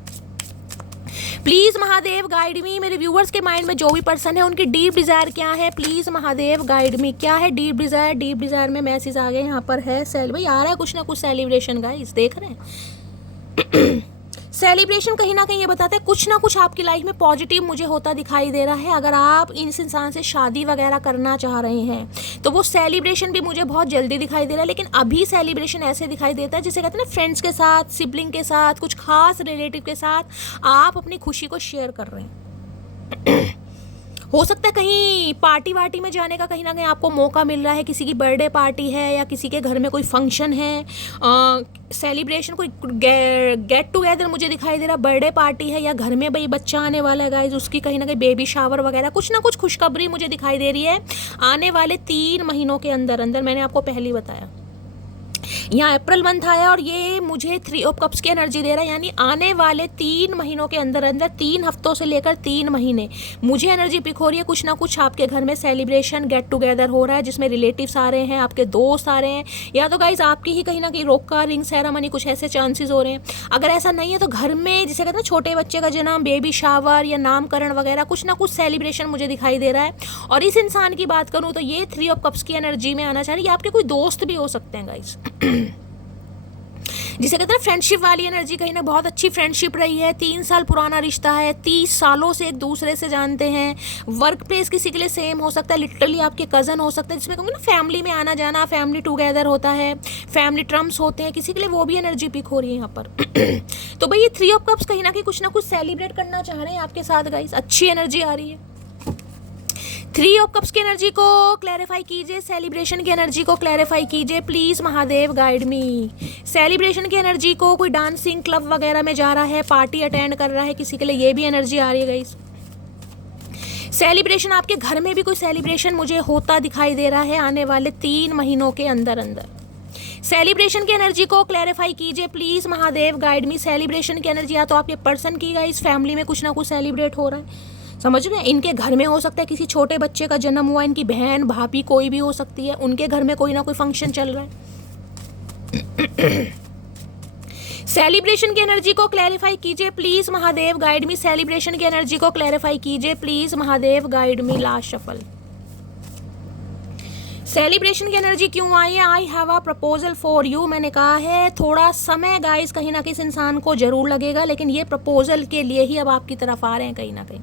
प्लीज महादेव गाइड मी मेरे व्यूवर्स के माइंड में जो भी पर्सन है, उनकी डीप डिजायर क्या है। Please Mahadev guide me. क्या है डीप डिजायर? डीप डिजायर में मैसेज आ गए यहाँ पर है भाई आ रहा है कुछ ना कुछ सेलिब्रेशन गाइस, देख रहे हैं। सेलिब्रेशन कहीं ना कहीं ये बताता है कुछ ना कुछ आपकी लाइफ में पॉजिटिव मुझे होता दिखाई दे रहा है। अगर आप इस इंसान से शादी वगैरह करना चाह रहे हैं तो वो सेलिब्रेशन भी मुझे बहुत जल्दी दिखाई दे रहा है। लेकिन अभी सेलिब्रेशन ऐसे दिखाई देता है जिसे कहते हैं ना, फ्रेंड्स के साथ, सिबलिंग के साथ, कुछ खास रिलेटिव के साथ आप अपनी खुशी को शेयर कर रहे हैं। हो सकता है कहीं पार्टी वार्टी में जाने का कहीं ना कहीं आपको मौका मिल रहा है। किसी की बर्थडे पार्टी है या किसी के घर में कोई फंक्शन है, सेलिब्रेशन, कोई गेट टुगेदर मुझे दिखाई दे रहा, बर्थडे पार्टी है या घर में भाई बच्चा आने वाला है गाइस, उसकी कहीं ना कहीं बेबी शावर वगैरह, कुछ ना कुछ खुशखबरी मुझे दिखाई दे रही है आने वाले 3 महीनों के अंदर अंदर। मैंने आपको पहले ही बताया, यहाँ अप्रैल मंथ आया और ये मुझे 3 ऑफ कप्स की एनर्जी दे रहा है, यानी आने वाले 3 महीनों के अंदर अंदर, 3 हफ्तों से लेकर 3 महीने मुझे एनर्जी पिक हो रही है। कुछ ना कुछ आपके घर में सेलिब्रेशन, गेट टुगेदर हो रहा है, जिसमें रिलेटिव्स आ रहे हैं, आपके दोस्त आ रहे हैं, या तो गाइज आपकी ही कहीं ना कहीं रोका रिंग सेरेमनी, कुछ ऐसे चांसेस हो रहे हैं। अगर ऐसा नहीं है तो घर में जिसे कहते हैं छोटे बच्चे का जन्म, बेबी शावर या नामकरण वगैरह, कुछ ना कुछ सेलिब्रेशन मुझे दिखाई दे रहा है। और इस इंसान की बात करूँ तो ये 3 ऑफ कप्स की एनर्जी में आना चाह रही है। आपके कोई दोस्त भी हो सकते हैं गाइज, जिसे कहते हैं फ्रेंडशिप वाली एनर्जी, कहीं ना बहुत अच्छी फ्रेंडशिप रही है, 3 साल पुराना रिश्ता है, 30 सालों से एक दूसरे से जानते हैं। वर्क प्लेस किसी के लिए सेम हो सकता है, लिटरली आपके कज़न हो सकते हैं, जिसमें कहूँगी ना फैमिली में आना जाना, फैमिली टुगेदर होता है, फैमिली ट्रम्स होते हैं, किसी के लिए वो भी एनर्जी पिक हो रही है यहाँ पर। तो भाई ये 3 ऑफ कप्स कहीं ना कहीं कुछ ना कुछ सेलिब्रेट करना चाह रहे हैं आपके साथ गाइस, अच्छी एनर्जी आ रही है। 3 ऑफ कप्स की एनर्जी को क्लैरिफाई कीजिए, सेलिब्रेशन की एनर्जी को क्लैरिफाई कीजिए please Mahadev guide me. Celebration की एनर्जी को, कोई डांसिंग क्लब वगैरह में जा रहा है, पार्टी अटेंड कर रहा है, किसी के लिए ये भी एनर्जी आ रही है गाइस। सेलिब्रेशन, आपके घर में भी कोई सेलिब्रेशन मुझे होता दिखाई दे रहा है आने वाले 3 महीनों के अंदर अंदर। सेलिब्रेशन की एनर्जी को क्लैरिफाई कीजिए please Mahadev guide me. Celebration की एनर्जी या तो आपके पर्सन की गाइस, फैमिली में कुछ ना कुछ सेलिब्रेट हो रहा है, समझ रहे हैं? इनके घर में हो सकता है किसी छोटे बच्चे का जन्म हुआ, इनकी बहन भाभी कोई भी हो सकती है, उनके घर में कोई ना कोई फंक्शन चल रहा है। सेलिब्रेशन की एनर्जी को क्लैरिफाई कीजिए please Mahadev, guide me. Celebration की एनर्जी को क्लैरिफाई कीजिए please Mahadev, guide me. Last shuffle. Celebration की एनर्जी क्यों आई है? I have a proposal for you. मैंने कहा है थोड़ा समय गाइस कहीं ना कहीं इस इंसान को जरूर लगेगा, लेकिन ये प्रपोजल के लिए ही अब आपकी तरफ आ रहे हैं। कहीं ना कहीं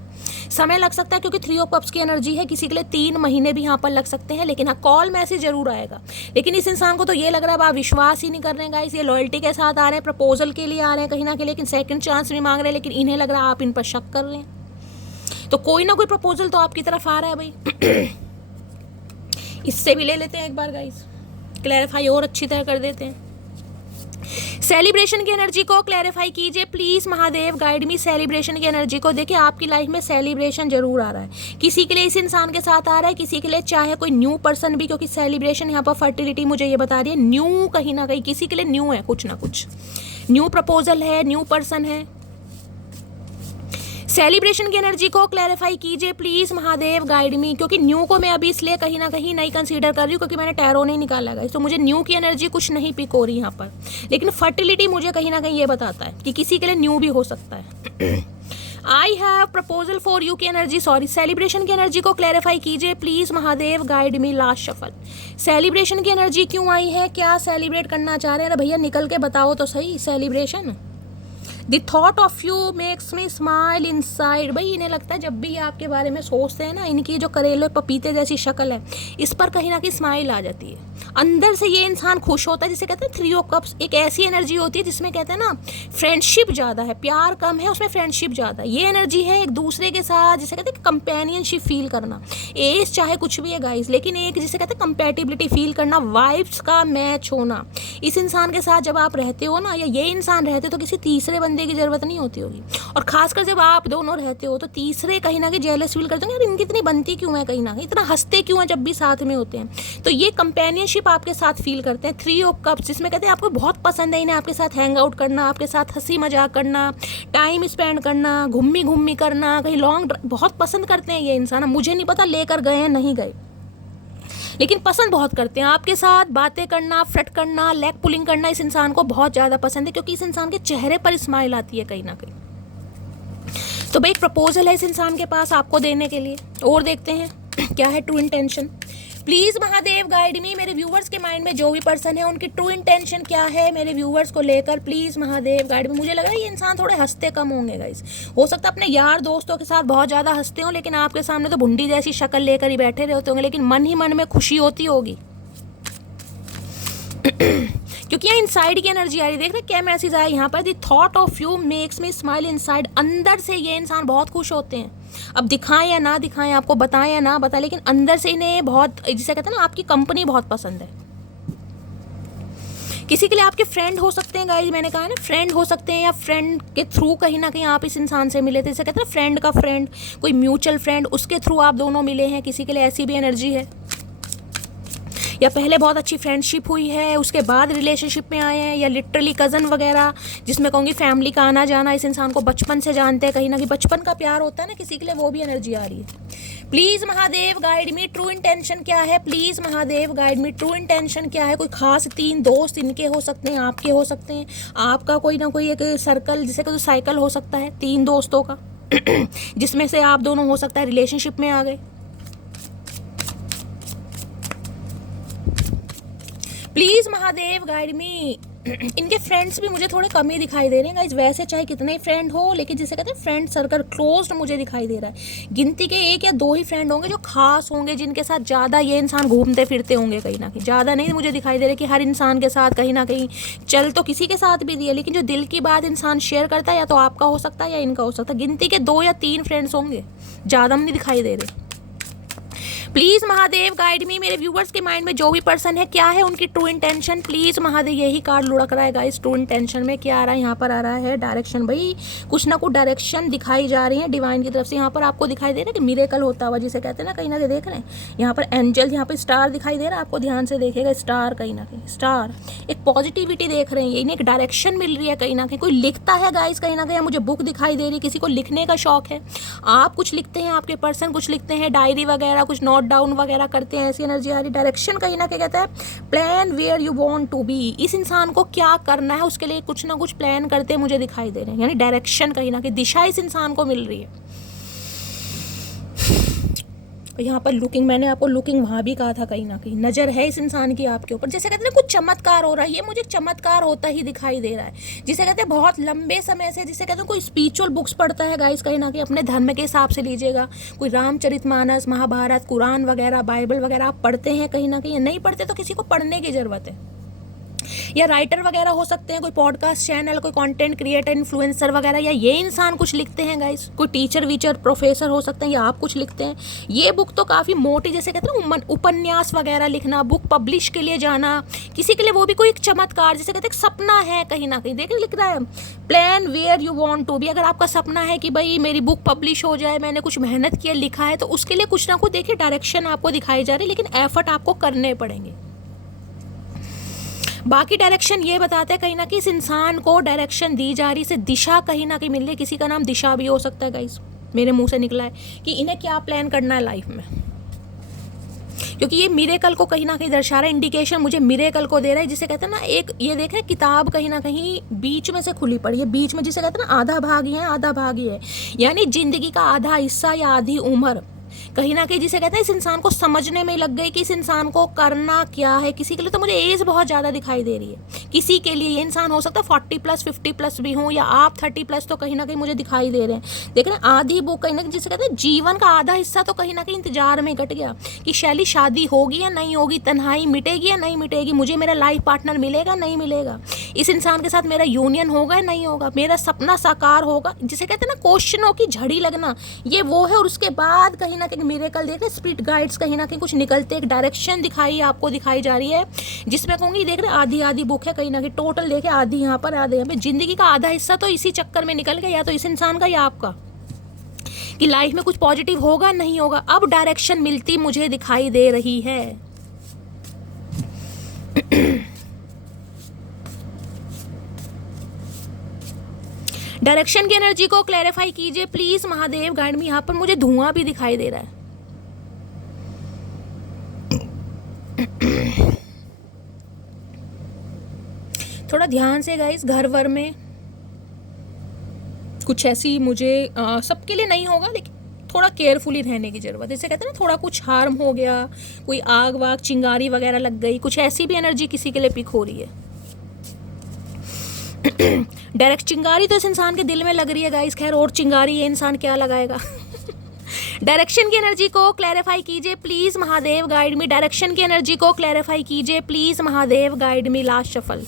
समय लग सकता है क्योंकि 3 ऑफ कप्स की एनर्जी है, किसी के लिए 3 महीने भी यहाँ पर लग सकते हैं, लेकिन हाँ कॉल मैसेज जरूर आएगा। लेकिन इस इंसान को तो ये लग रहा है आप विश्वास ही नहीं कर रहे हैं गाइस, ये लॉयल्टी के साथ आ रहे हैं, प्रपोजल के लिए आ रहे हैं कहीं ना कहीं, लेकिन सेकंड चांस भी मांग रहे हैं, लेकिन इन्हें लग रहा है आप इन पर शक कर रहे हैं। तो कोई ना कोई प्रपोजल तो आपकी तरफ आ रहा है भाई। इससे भी ले लेते हैं एक बार गाइस, क्लैरिफाई और अच्छी तरह कर देते हैं। सेलिब्रेशन की एनर्जी को क्लैरिफाई कीजिए please Mahadev, guide me. Celebration की एनर्जी को देखिए, आपकी लाइफ में सेलिब्रेशन जरूर आ रहा है, किसी के लिए इस इंसान के साथ आ रहा है, किसी के लिए चाहे कोई न्यू पर्सन भी, क्योंकि सेलिब्रेशन यहाँ पर फर्टिलिटी मुझे ये बता रही है, न्यू कहीं ना कहीं किसी के लिए न्यू है, कुछ ना कुछ न्यू प्रपोजल है, न्यू पर्सन है। सेलिब्रेशन की एनर्जी को क्लैरिफाई कीजिए प्लीज महादेव, गाइड मी। क्योंकि न्यू को मैं अभी इसलिए कहीं ना कहीं नहीं कंसीडर कर रही हूँ क्योंकि मैंने टैरो नहीं निकाला गया, तो मुझे न्यू की एनर्जी कुछ नहीं पिक हो रही यहाँ पर, लेकिन फर्टिलिटी मुझे कहीं ना कहीं ये बताता है कि किसी के लिए न्यू भी हो सकता है। I have proposal for you की एनर्जी, सॉरी सेलिब्रेशन की एनर्जी को क्लैरिफाई कीजिए please Mahadev, guide me. Last shuffle. Celebration की एनर्जी क्यों आई है? क्या सेलिब्रेट करना चाह रहे हैं? अरे भैया निकल के बताओ तो सही। Celebration, the thought of you makes me smile inside. भाई इन्हें लगता है जब भी ये आपके बारे में सोचते हैं ना, इनकी जो करेले पपीते जैसी शक्ल है इस पर कहीं ना कहीं स्माइल आ जाती है, अंदर से ये इंसान खुश होता है। जिसे कहते हैं 3 ऑफ कप्स एक ऐसी एनर्जी होती है जिसमें कहते हैं ना फ्रेंडशिप ज़्यादा है, प्यार कम है, उसमें फ्रेंडशिप ज़्यादा है। ये एनर्जी है एक दूसरे के साथ, जिसे कहते हैं कंपेनियनशिप फील करना। एज चाहे कुछ भी है गाइस, लेकिन एक जिसे कहते हैं कंपेटिबिलिटी फील करना, वाइब्स का मैच होना। इस इंसान के साथ जब आप रहते हो ना, या ये इंसान रहते तो किसी तीसरे बंदे की जरूरत नहीं होती होगी, और खासकर जब आप दोनों रहते हो तो तीसरे कहीं ना कहीं जेलस फील करते हैं, यार इनकी इतनी बनती क्यों है, कहीं ना कहीं इतना हंसते क्यों है जब भी साथ में होते हैं। तो ये कंपेनियनशिप आपके साथ फील करते हैं। 3 ऑफ कप्स जिसमें कहते हैं आपको बहुत पसंद है इन्हें आपके साथ हैंग आउट करना, आपके साथ हंसी मजाक करना, टाइम स्पेंड करना, घूमी करना, कहीं लॉन्ग बहुत पसंद करते हैं ये इंसान। मुझे नहीं पता लेकर गए हैं नहीं गए, लेकिन पसंद बहुत करते हैं आपके साथ बातें करना, फ्लर्ट करना, लेग पुलिंग करना। इस इंसान को बहुत ज़्यादा पसंद है क्योंकि इस इंसान के चेहरे पर स्माइल आती है कहीं ना कहीं। तो भाई एक प्रपोजल है इस इंसान के पास आपको देने के लिए, और देखते हैं क्या है true intention. Please Mahadev guide मी। मेरे व्यूवर्स के माइंड में जो भी पर्सन है उनकी ट्रू इंटेंशन क्या है मेरे व्यूवर्स को लेकर, प्लीज महादेव गाइड मी। मुझे लग रहा है ये इंसान थोड़े हंसते कम होंगे गाइस, हो सकता है अपने यार दोस्तों के साथ बहुत ज़्यादा हंसते हो, लेकिन आपके सामने तो भुंडी जैसी शक्ल लेकर ही बैठे रहते होंगे, लेकिन मन ही मन में खुशी होती होगी। क्योंकि यहाँ इनसाइड की एनर्जी आ रही है। देख रहे क्या मैसेज आया यहाँ पर, the thought of you makes me smile inside. अंदर से ये इंसान बहुत खुश होते हैं, अब दिखाएं या ना दिखाएं, आपको बताएं या ना बताएं, लेकिन अंदर से इन्हें बहुत, जिसे कहते हैं ना आपकी कंपनी बहुत पसंद है। किसी के लिए आपके फ्रेंड हो सकते हैं गाइस, मैंने कहा है ना फ्रेंड हो सकते हैं, या फ्रेंड के थ्रू कहीं ना कहीं आप इस इंसान से मिले थे। जैसे कहते हैं ना फ्रेंड का फ्रेंड, कोई म्यूचुअल फ्रेंड, उसके थ्रू आप दोनों मिले हैं। किसी के लिए ऐसी भी एनर्जी है, या पहले बहुत अच्छी फ्रेंडशिप हुई है उसके बाद रिलेशनशिप में आए हैं, या लिटरली कज़न वगैरह, जिसमें कहूँगी फैमिली का आना जाना। इस इंसान को बचपन से जानते हैं, कहीं ना कहीं बचपन का प्यार होता है ना किसी के लिए, वो भी एनर्जी आ रही है। Please Mahadev guide me, true intention क्या है? Please Mahadev guide me, true intention क्या है? कोई खास 3 दोस्त इनके हो सकते हैं, आपके हो सकते हैं, आपका कोई ना कोई एक सर्कल, जिसे कोई साइकिल हो सकता है 3 दोस्तों का जिसमें से आप दोनों हो सकता है रिलेशनशिप में आ गए। प्लीज महादेव गाइड मी। इनके फ्रेंड्स भी मुझे थोड़े कम ही दिखाई दे रहे हैं गाइस, वैसे चाहे कितने ही फ्रेंड हो, लेकिन जिसे कहते हैं फ्रेंड सर्कल क्लोज्ड मुझे दिखाई दे रहा है। गिनती के 1 या 2 ही फ्रेंड होंगे जो खास होंगे, जिनके साथ ज़्यादा ये इंसान घूमते फिरते होंगे कहीं ना कहीं। ज़्यादा नहीं मुझे दिखाई दे रहा है कि हर इंसान के साथ कहीं ना कहीं चल तो किसी के साथ भी दिए, लेकिन जो दिल की बात इंसान शेयर करता है या तो आपका हो सकता है या इनका हो सकता है। गिनती के 2 या 3 फ्रेंड्स होंगे, ज़्यादा नहीं दिखाई दे रहे। प्लीज महादेव गाइड मी, मेरे व्यूवर्स के माइंड में जो भी पर्सन है क्या है उनकी ट्रू इंटेंशन, प्लीज महादेव। यही कार्ड लुढ़क रहा है गाइस, ट्रू इंटेंशन में क्या आ रहा है, यहाँ पर आ रहा है डायरेक्शन। भाई कुछ ना कुछ डायरेक्शन दिखाई जा रही है डिवाइन की तरफ से। यहाँ पर आपको दिखाई दे रहा है कि मिरेकल होता हुआ, जिसे कहते हैं ना, कहीं ना कहीं देख रहे हैं यहाँ पर एंजल, यहाँ पर स्टार दिखाई दे रहा है आपको, ध्यान से देखिएगा स्टार, कहीं ना कहीं स्टार, एक पॉजिटिविटी देख रहे हैं, इन्हें एक डायरेक्शन मिल रही है कहीं ना कहीं। कोई लिखता है गाइस कहीं ना कहीं, मुझे बुक दिखाई दे रही है, किसी को लिखने का शौक है, आप कुछ लिखते हैं, आपके पर्सन कुछ लिखते हैं, डायरी वगैरह कुछ नोट डाउन वगैरह करते हैं, ऐसी एनर्जी आ रही। डायरेक्शन कहीं ना कहीं कहता है plan where you want to be, इस इंसान को क्या करना है उसके लिए कुछ ना कुछ प्लान करते मुझे दिखाई दे रहे हैं, यानी डायरेक्शन कहीं ना कहीं, दिशा इस इंसान को मिल रही है। यहाँ पर लुकिंग, मैंने आपको लुकिंग वहाँ भी कहा था, कहीं ना कहीं नज़र है इस इंसान की आपके ऊपर, जैसे कहते हैं कुछ चमत्कार हो रहा है, ये मुझे चमत्कार होता ही दिखाई दे रहा है, जिसे कहते हैं बहुत लंबे समय से, जिसे कहते हैं कोई स्पिरिचुअल बुक्स पढ़ता है गाइस कहीं ना कहीं, अपने धर्म के हिसाब से लीजिएगा, कोई रामचरितमानस, महाभारत, कुरान वगैरह, बाइबल वगैरह आप पढ़ते हैं कहीं ना कहीं, नहीं पढ़ते तो किसी को पढ़ने की ज़रूरत है, या राइटर वगैरह हो सकते हैं, कोई पॉडकास्ट चैनल, कोई कंटेंट क्रिएटर, इन्फ्लुएंसर वगैरह, या ये इंसान कुछ लिखते हैं गाइस, कोई टीचर वीचर प्रोफेसर हो सकते हैं, या आप कुछ लिखते हैं। ये बुक तो काफ़ी मोटी, जैसे कहते हैं उपन्यास वगैरह लिखना, बुक पब्लिश के लिए जाना, किसी के लिए वो भी कोई एक चमत्कार, जैसे कहते हैं सपना है कहीं ना कहीं, देखिए लिख रहा है plan where you want to be. अगर आपका सपना है कि भाई मेरी बुक पब्लिश हो जाए, मैंने कुछ मेहनत किया, लिखा है, तो उसके लिए कुछ ना कुछ देखिए डायरेक्शन आपको दिखाई जा रही है, लेकिन एफर्ट आपको करने पड़ेंगे। बाकी डायरेक्शन ये बताते हैं कहीं ना कहीं इस इंसान को डायरेक्शन दी जा रही, से दिशा कहीं ना कहीं मिल रही है, किसी का नाम दिशा भी हो सकता है गाइस, मेरे मुंह से निकला है कि इन्हें क्या प्लान करना है लाइफ में, क्योंकि ये मिरेकल को कहीं ना कहीं दर्शा रहा है, इंडिकेशन मुझे मिरेकल को दे रहा है, जिसे कहते हैं ना एक, ये देख रहे हैं किताब कहीं ना कहीं बीच में से खुली पड़ी है, बीच में, जिसे कहते हैं ना आधा भाग ही है, आधा भाग ही है, यानी जिंदगी का आधा हिस्सा या आधी उम्र कहीं ना कहीं, जिसे कहते हैं इस इंसान को समझने में लग गई कि इस इंसान को करना क्या है। किसी के लिए तो मुझे एज बहुत ज़्यादा दिखाई दे रही है, किसी के लिए ये इंसान हो सकता है 40+, 50+ भी हो, या आप 30+ तो कहीं ना कहीं मुझे दिखाई दे रहे हैं। देख रहे हैं आधी बुक कहीं ना कहीं, जिसे कहते हैं जीवन का आधा हिस्सा तो कहीं ना कहीं इंतजार में कट गया कि शैली शादी होगी या नहीं होगी, तन्हाई मिटेगी या नहीं मिटेगी, मुझे मेरा लाइफ पार्टनर मिलेगा नहीं मिलेगा, इस इंसान के साथ मेरा यूनियन होगा या नहीं होगा, मेरा सपना साकार होगा, जिसे कहते हैं ना क्वेश्चनों की झड़ी लगना, ये वो है। और उसके बाद कहीं ना कहीं मिरेकल देख रहे, स्पिरिट गाइड्स कहीं ना कहीं कुछ निकलते, एक डायरेक्शन दिखाई आपको दिखाई जा रही है, जिसमें कहूँगी देख रहे आधी आधी बुक है कहीं ना कहीं, टोटल देखे आधी यहाँ पर आधे यहाँ पे, जिंदगी का आधा हिस्सा तो इसी चक्कर में निकल गया, या तो इस इंसान का या आपका, कि लाइफ में कुछ पॉजिटिव होगा नहीं होगा। अब डायरेक्शन मिलती मुझे दिखाई दे रही है। डायरेक्शन की एनर्जी को क्लैरिफाई कीजिए प्लीज महादेव गाइड में। यहाँ पर मुझे धुआं भी दिखाई दे रहा है। थोड़ा ध्यान से गाइस, घर वर में कुछ ऐसी मुझे सबके लिए नहीं होगा, लेकिन थोड़ा केयरफुली रहने की जरूरत है। जैसे कहते हैं ना, थोड़ा कुछ हार्म हो गया, कोई आग वाग चिंगारी वगैरह लग गई, कुछ ऐसी भी एनर्जी किसी के लिए पिक हो रही है। डायरेक्ट चिंगारी तो इस इंसान के दिल में लग रही है गाइस, खैर और चिंगारी ये इंसान क्या लगाएगा। डायरेक्शन की एनर्जी को क्लैरिफाई कीजिए please Mahadev guide me. Direction की एनर्जी को क्लैरिफाई कीजिए please Mahadev guide me. Last shuffle.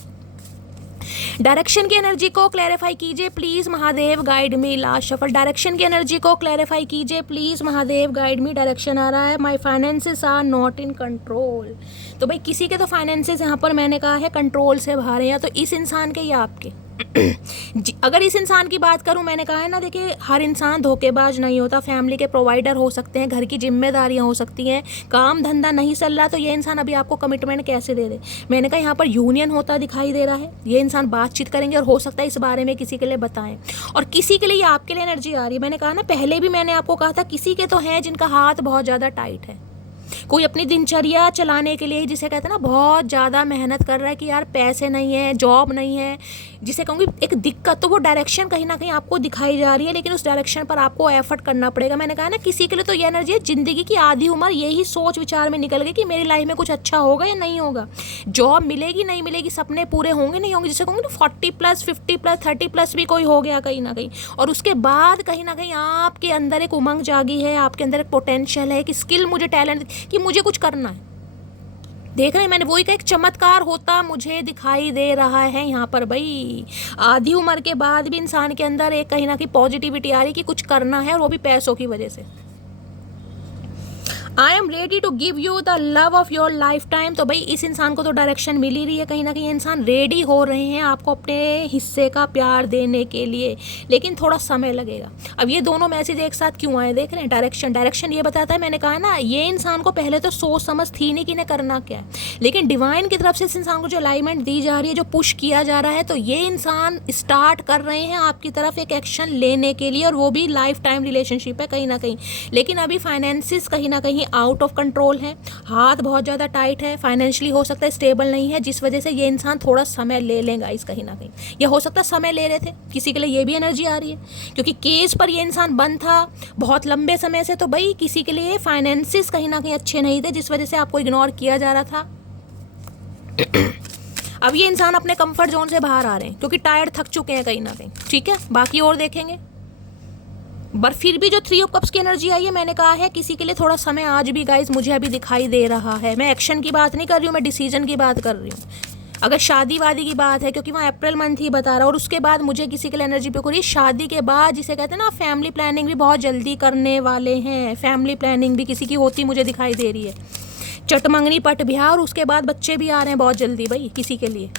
Direction की एनर्जी को क्लैरिफाई कीजिए please Mahadev guide me. Last shuffle. Direction की एनर्जी को क्लैरिफाई कीजिए please Mahadev guide me. Direction आ रहा है my finances are not in control. तो भाई किसी के तो फाइनेंसेस यहाँ पर मैंने कहा है कंट्रोल से बाहर है, या तो इस इंसान के या आपके। अगर इस इंसान की बात करूं, मैंने कहा है ना, देखिए हर इंसान धोखेबाज नहीं होता। फैमिली के प्रोवाइडर हो सकते हैं, घर की जिम्मेदारियां हो सकती हैं, काम धंधा नहीं चल रहा, तो ये इंसान अभी आपको कमिटमेंट कैसे दे दे। मैंने कहा यहाँ पर यूनियन होता दिखाई दे रहा है, ये इंसान बातचीत करेंगे और हो सकता है इस बारे में किसी के लिए बताएं, और किसी के लिए आपके लिए एनर्जी आ रही है। मैंने कहा ना, पहले भी मैंने आपको कहा था, किसी के तो हैं जिनका हाथ बहुत ज़्यादा टाइट है, कोई अपनी दिनचर्या चलाने के लिए, जिसे कहते हैं ना बहुत ज़्यादा मेहनत कर रहा है कि यार पैसे नहीं है, जॉब नहीं है, जिसे कहूँगी एक दिक्कत, तो वो डायरेक्शन कहीं ना कहीं आपको दिखाई जा रही है, लेकिन उस डायरेक्शन पर आपको एफर्ट करना पड़ेगा। मैंने कहा ना, किसी के लिए तो ये एनर्जी है, ज़िंदगी की आधी उम्र यही सोच विचार में निकल गई कि मेरी लाइफ में कुछ अच्छा होगा या नहीं होगा, जॉब मिलेगी नहीं मिलेगी, सपने पूरे होंगे नहीं होंगे, जिसे कहूँगी ना 40+, 50+, 30+ भी कोई हो गया कहीं ना कहीं, और उसके बाद कहीं ना कहीं आपके अंदर एक उमंग जागी है, आपके अंदर एक पोटेंशियल है कि स्किल, मुझे टैलेंट, कि मुझे कुछ करना है। देख रहे हैं, मैंने वही का एक चमत्कार होता मुझे दिखाई दे रहा है यहाँ पर। भाई आधी उम्र के बाद भी इंसान के अंदर एक कहीं ना कहीं पॉजिटिविटी आ रही कि कुछ करना है, और वो भी पैसों की वजह से। I am ready to give you the love of your lifetime. तो भाई इस इंसान को तो डायरेक्शन मिल ही रही है, कहीं ना कहीं इंसान रेडी हो रहे हैं आपको अपने हिस्से का प्यार देने के लिए, लेकिन थोड़ा समय लगेगा। अब ये दोनों मैसेज एक साथ क्यों आए देख रहे हैं? डायरेक्शन ये बताता है, मैंने कहा ना ये इंसान को पहले तो सोच समझ थी नहीं कि इन्हें करना क्या है, लेकिन डिवाइन की तरफ से इस इंसान को जो अलाइनमेंट दी जा रही है, जो पुश किया जा रहा है, तो ये इंसान स्टार्ट कर रहे हैं आपकी तरफ एक एक्शन लेने के लिए, और वो भी लाइफ टाइम रिलेशनशिप है कहीं ना कहीं। लेकिन अभी फाइनेंसिस कहीं ना कहीं आउट ऑफ कंट्रोल है, हाथ बहुत ज़्यादा टाइट है, फाइनेंशियली हो सकता है स्टेबल नहीं है, जिस वजह से ये इंसान थोड़ा समय ले लेगा इस कहीं ना कहीं, या हो सकता है समय ले रहे थे किसी के लिए, ये भी एनर्जी आ रही है क्योंकि केस पर ये इंसान बंद था बहुत लंबे समय से। तो भाई किसी के लिए फाइनेंसिस कहीं ना कहीं अच्छे नहीं थे, जिस वजह से आपको इग्नोर किया जा रहा था। अब ये इंसान अपने कंफर्ट जोन से बाहर आ रहे हैं क्योंकि टायर्ड, थक चुके हैं कहीं ना कहीं, ठीक है। बाकी और देखेंगे, पर फिर भी जो 3 ऑफ कप्स की एनर्जी आई है, मैंने कहा है किसी के लिए थोड़ा समय आज भी गाइस मुझे अभी दिखाई दे रहा है। मैं एक्शन की बात नहीं कर रही हूँ, मैं डिसीजन की बात कर रही हूँ। अगर शादी वादी की बात है, क्योंकि वहाँ अप्रैल मंथ ही बता रहा है, और उसके बाद मुझे किसी के लिए एनर्जी पे करी शादी के बाद, जिसे कहते हैं ना फैमिली प्लानिंग भी बहुत जल्दी करने वाले हैं। फैमिली प्लानिंग भी किसी की होती मुझे दिखाई दे रही है, चटमंगनी पट ब्याह, और उसके बाद बच्चे भी आ रहे हैं बहुत जल्दी भाई किसी के लिए।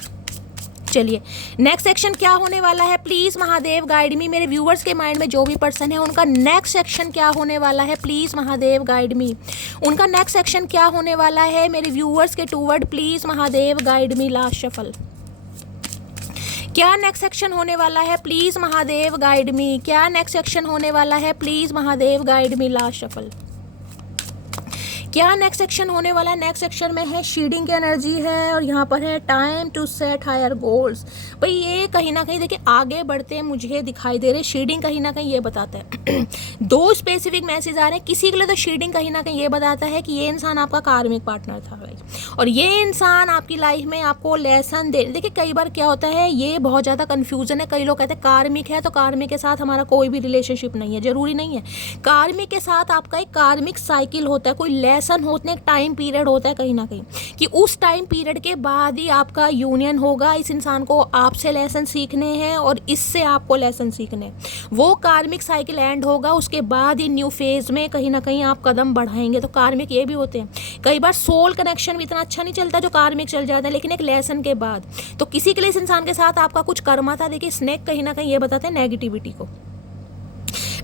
चलिए नेक्स्ट सेक्शन क्या होने वाला है, प्लीज़ महादेव गाइड मी। मेरे व्यूवर्स के माइंड में जो भी पर्सन है उनका नेक्स्ट सेक्शन क्या होने वाला है, प्लीज़ महादेव गाइड मी। उनका नेक्स्ट सेक्शन क्या होने वाला है मेरे व्यूवर्स के toward, please Mahadev guide me. Last shuffle, क्या नेक्स्ट सेक्शन होने वाला है, प्लीज़ महादेव गाइड मी। क्या नेक्स्ट सेक्शन होने वाला है, please Mahadev guide me. Last shuffle, क्या नेक्स्ट सेक्शन होने वाला है? नेक्स्ट सेक्शन में है शीडिंग की एनर्जी है, और यहाँ पर है time to set higher goals. भाई ये कहीं ना कहीं देखिए आगे बढ़ते हैं मुझे दिखाई दे रहे, शीडिंग कहीं ना कहीं ये बताता है 2 स्पेसिफिक मैसेज आ रहे हैं किसी के लिए। तो शीडिंग कहीं ना कहीं ये बताता है कि ये इंसान आपका कार्मिक पार्टनर था भाई, और ये इंसान आपकी लाइफ में आपको लेसन दे। देखिए कई बार क्या होता है, ये बहुत ज़्यादा कन्फ्यूजन है। कई लोग कहते हैं कार्मिक है तो कार्मिक के साथ हमारा कोई भी रिलेशनशिप नहीं है, जरूरी नहीं है। कार्मिक के साथ आपका एक कार्मिक साइकिल होता है, कोई लेसन होते हैं, एक टाइम पीरियड होता है कहीं ना कहीं, कि उस टाइम पीरियड के बाद ही आपका यूनियन होगा। इस इंसान को आपसे लेसन सीखने हैं और इससे आपको लेसन सीखने हैं। वो कार्मिक साइकिल एंड होगा, उसके बाद ही न्यू फेज में कहीं ना कहीं आप कदम बढ़ाएंगे। तो कार्मिक ये भी होते हैं, कई बार सोल कनेक्शन भी इतना अच्छा नहीं चलता जो कार्मिक चल जाता है, लेकिन एक लेसन के बाद। तो किसी के लिए इस इंसान के साथ आपका कुछ कर्मा था। देखिए स्नेक कहीं ना कहीं ये बताते हैं नेगेटिविटी को।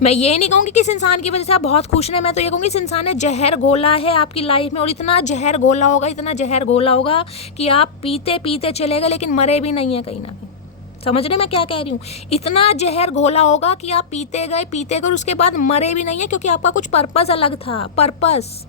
मैं ये नहीं कहूँगी कि इस इंसान की वजह से आप बहुत खुश हैं, मैं तो ये कहूँगी इस इंसान ने जहर घोला है आपकी लाइफ में, और इतना जहर घोला होगा, इतना जहर घोला होगा कि आप पीते पीते चले गए लेकिन मरे भी नहीं है कहीं ना कहीं। समझ रहे मैं क्या कह रही हूँ? इतना जहर घोला होगा कि आप पीते गए उसके बाद मरे भी नहीं है, क्योंकि आपका कुछ पर्पस अलग था। पर्पस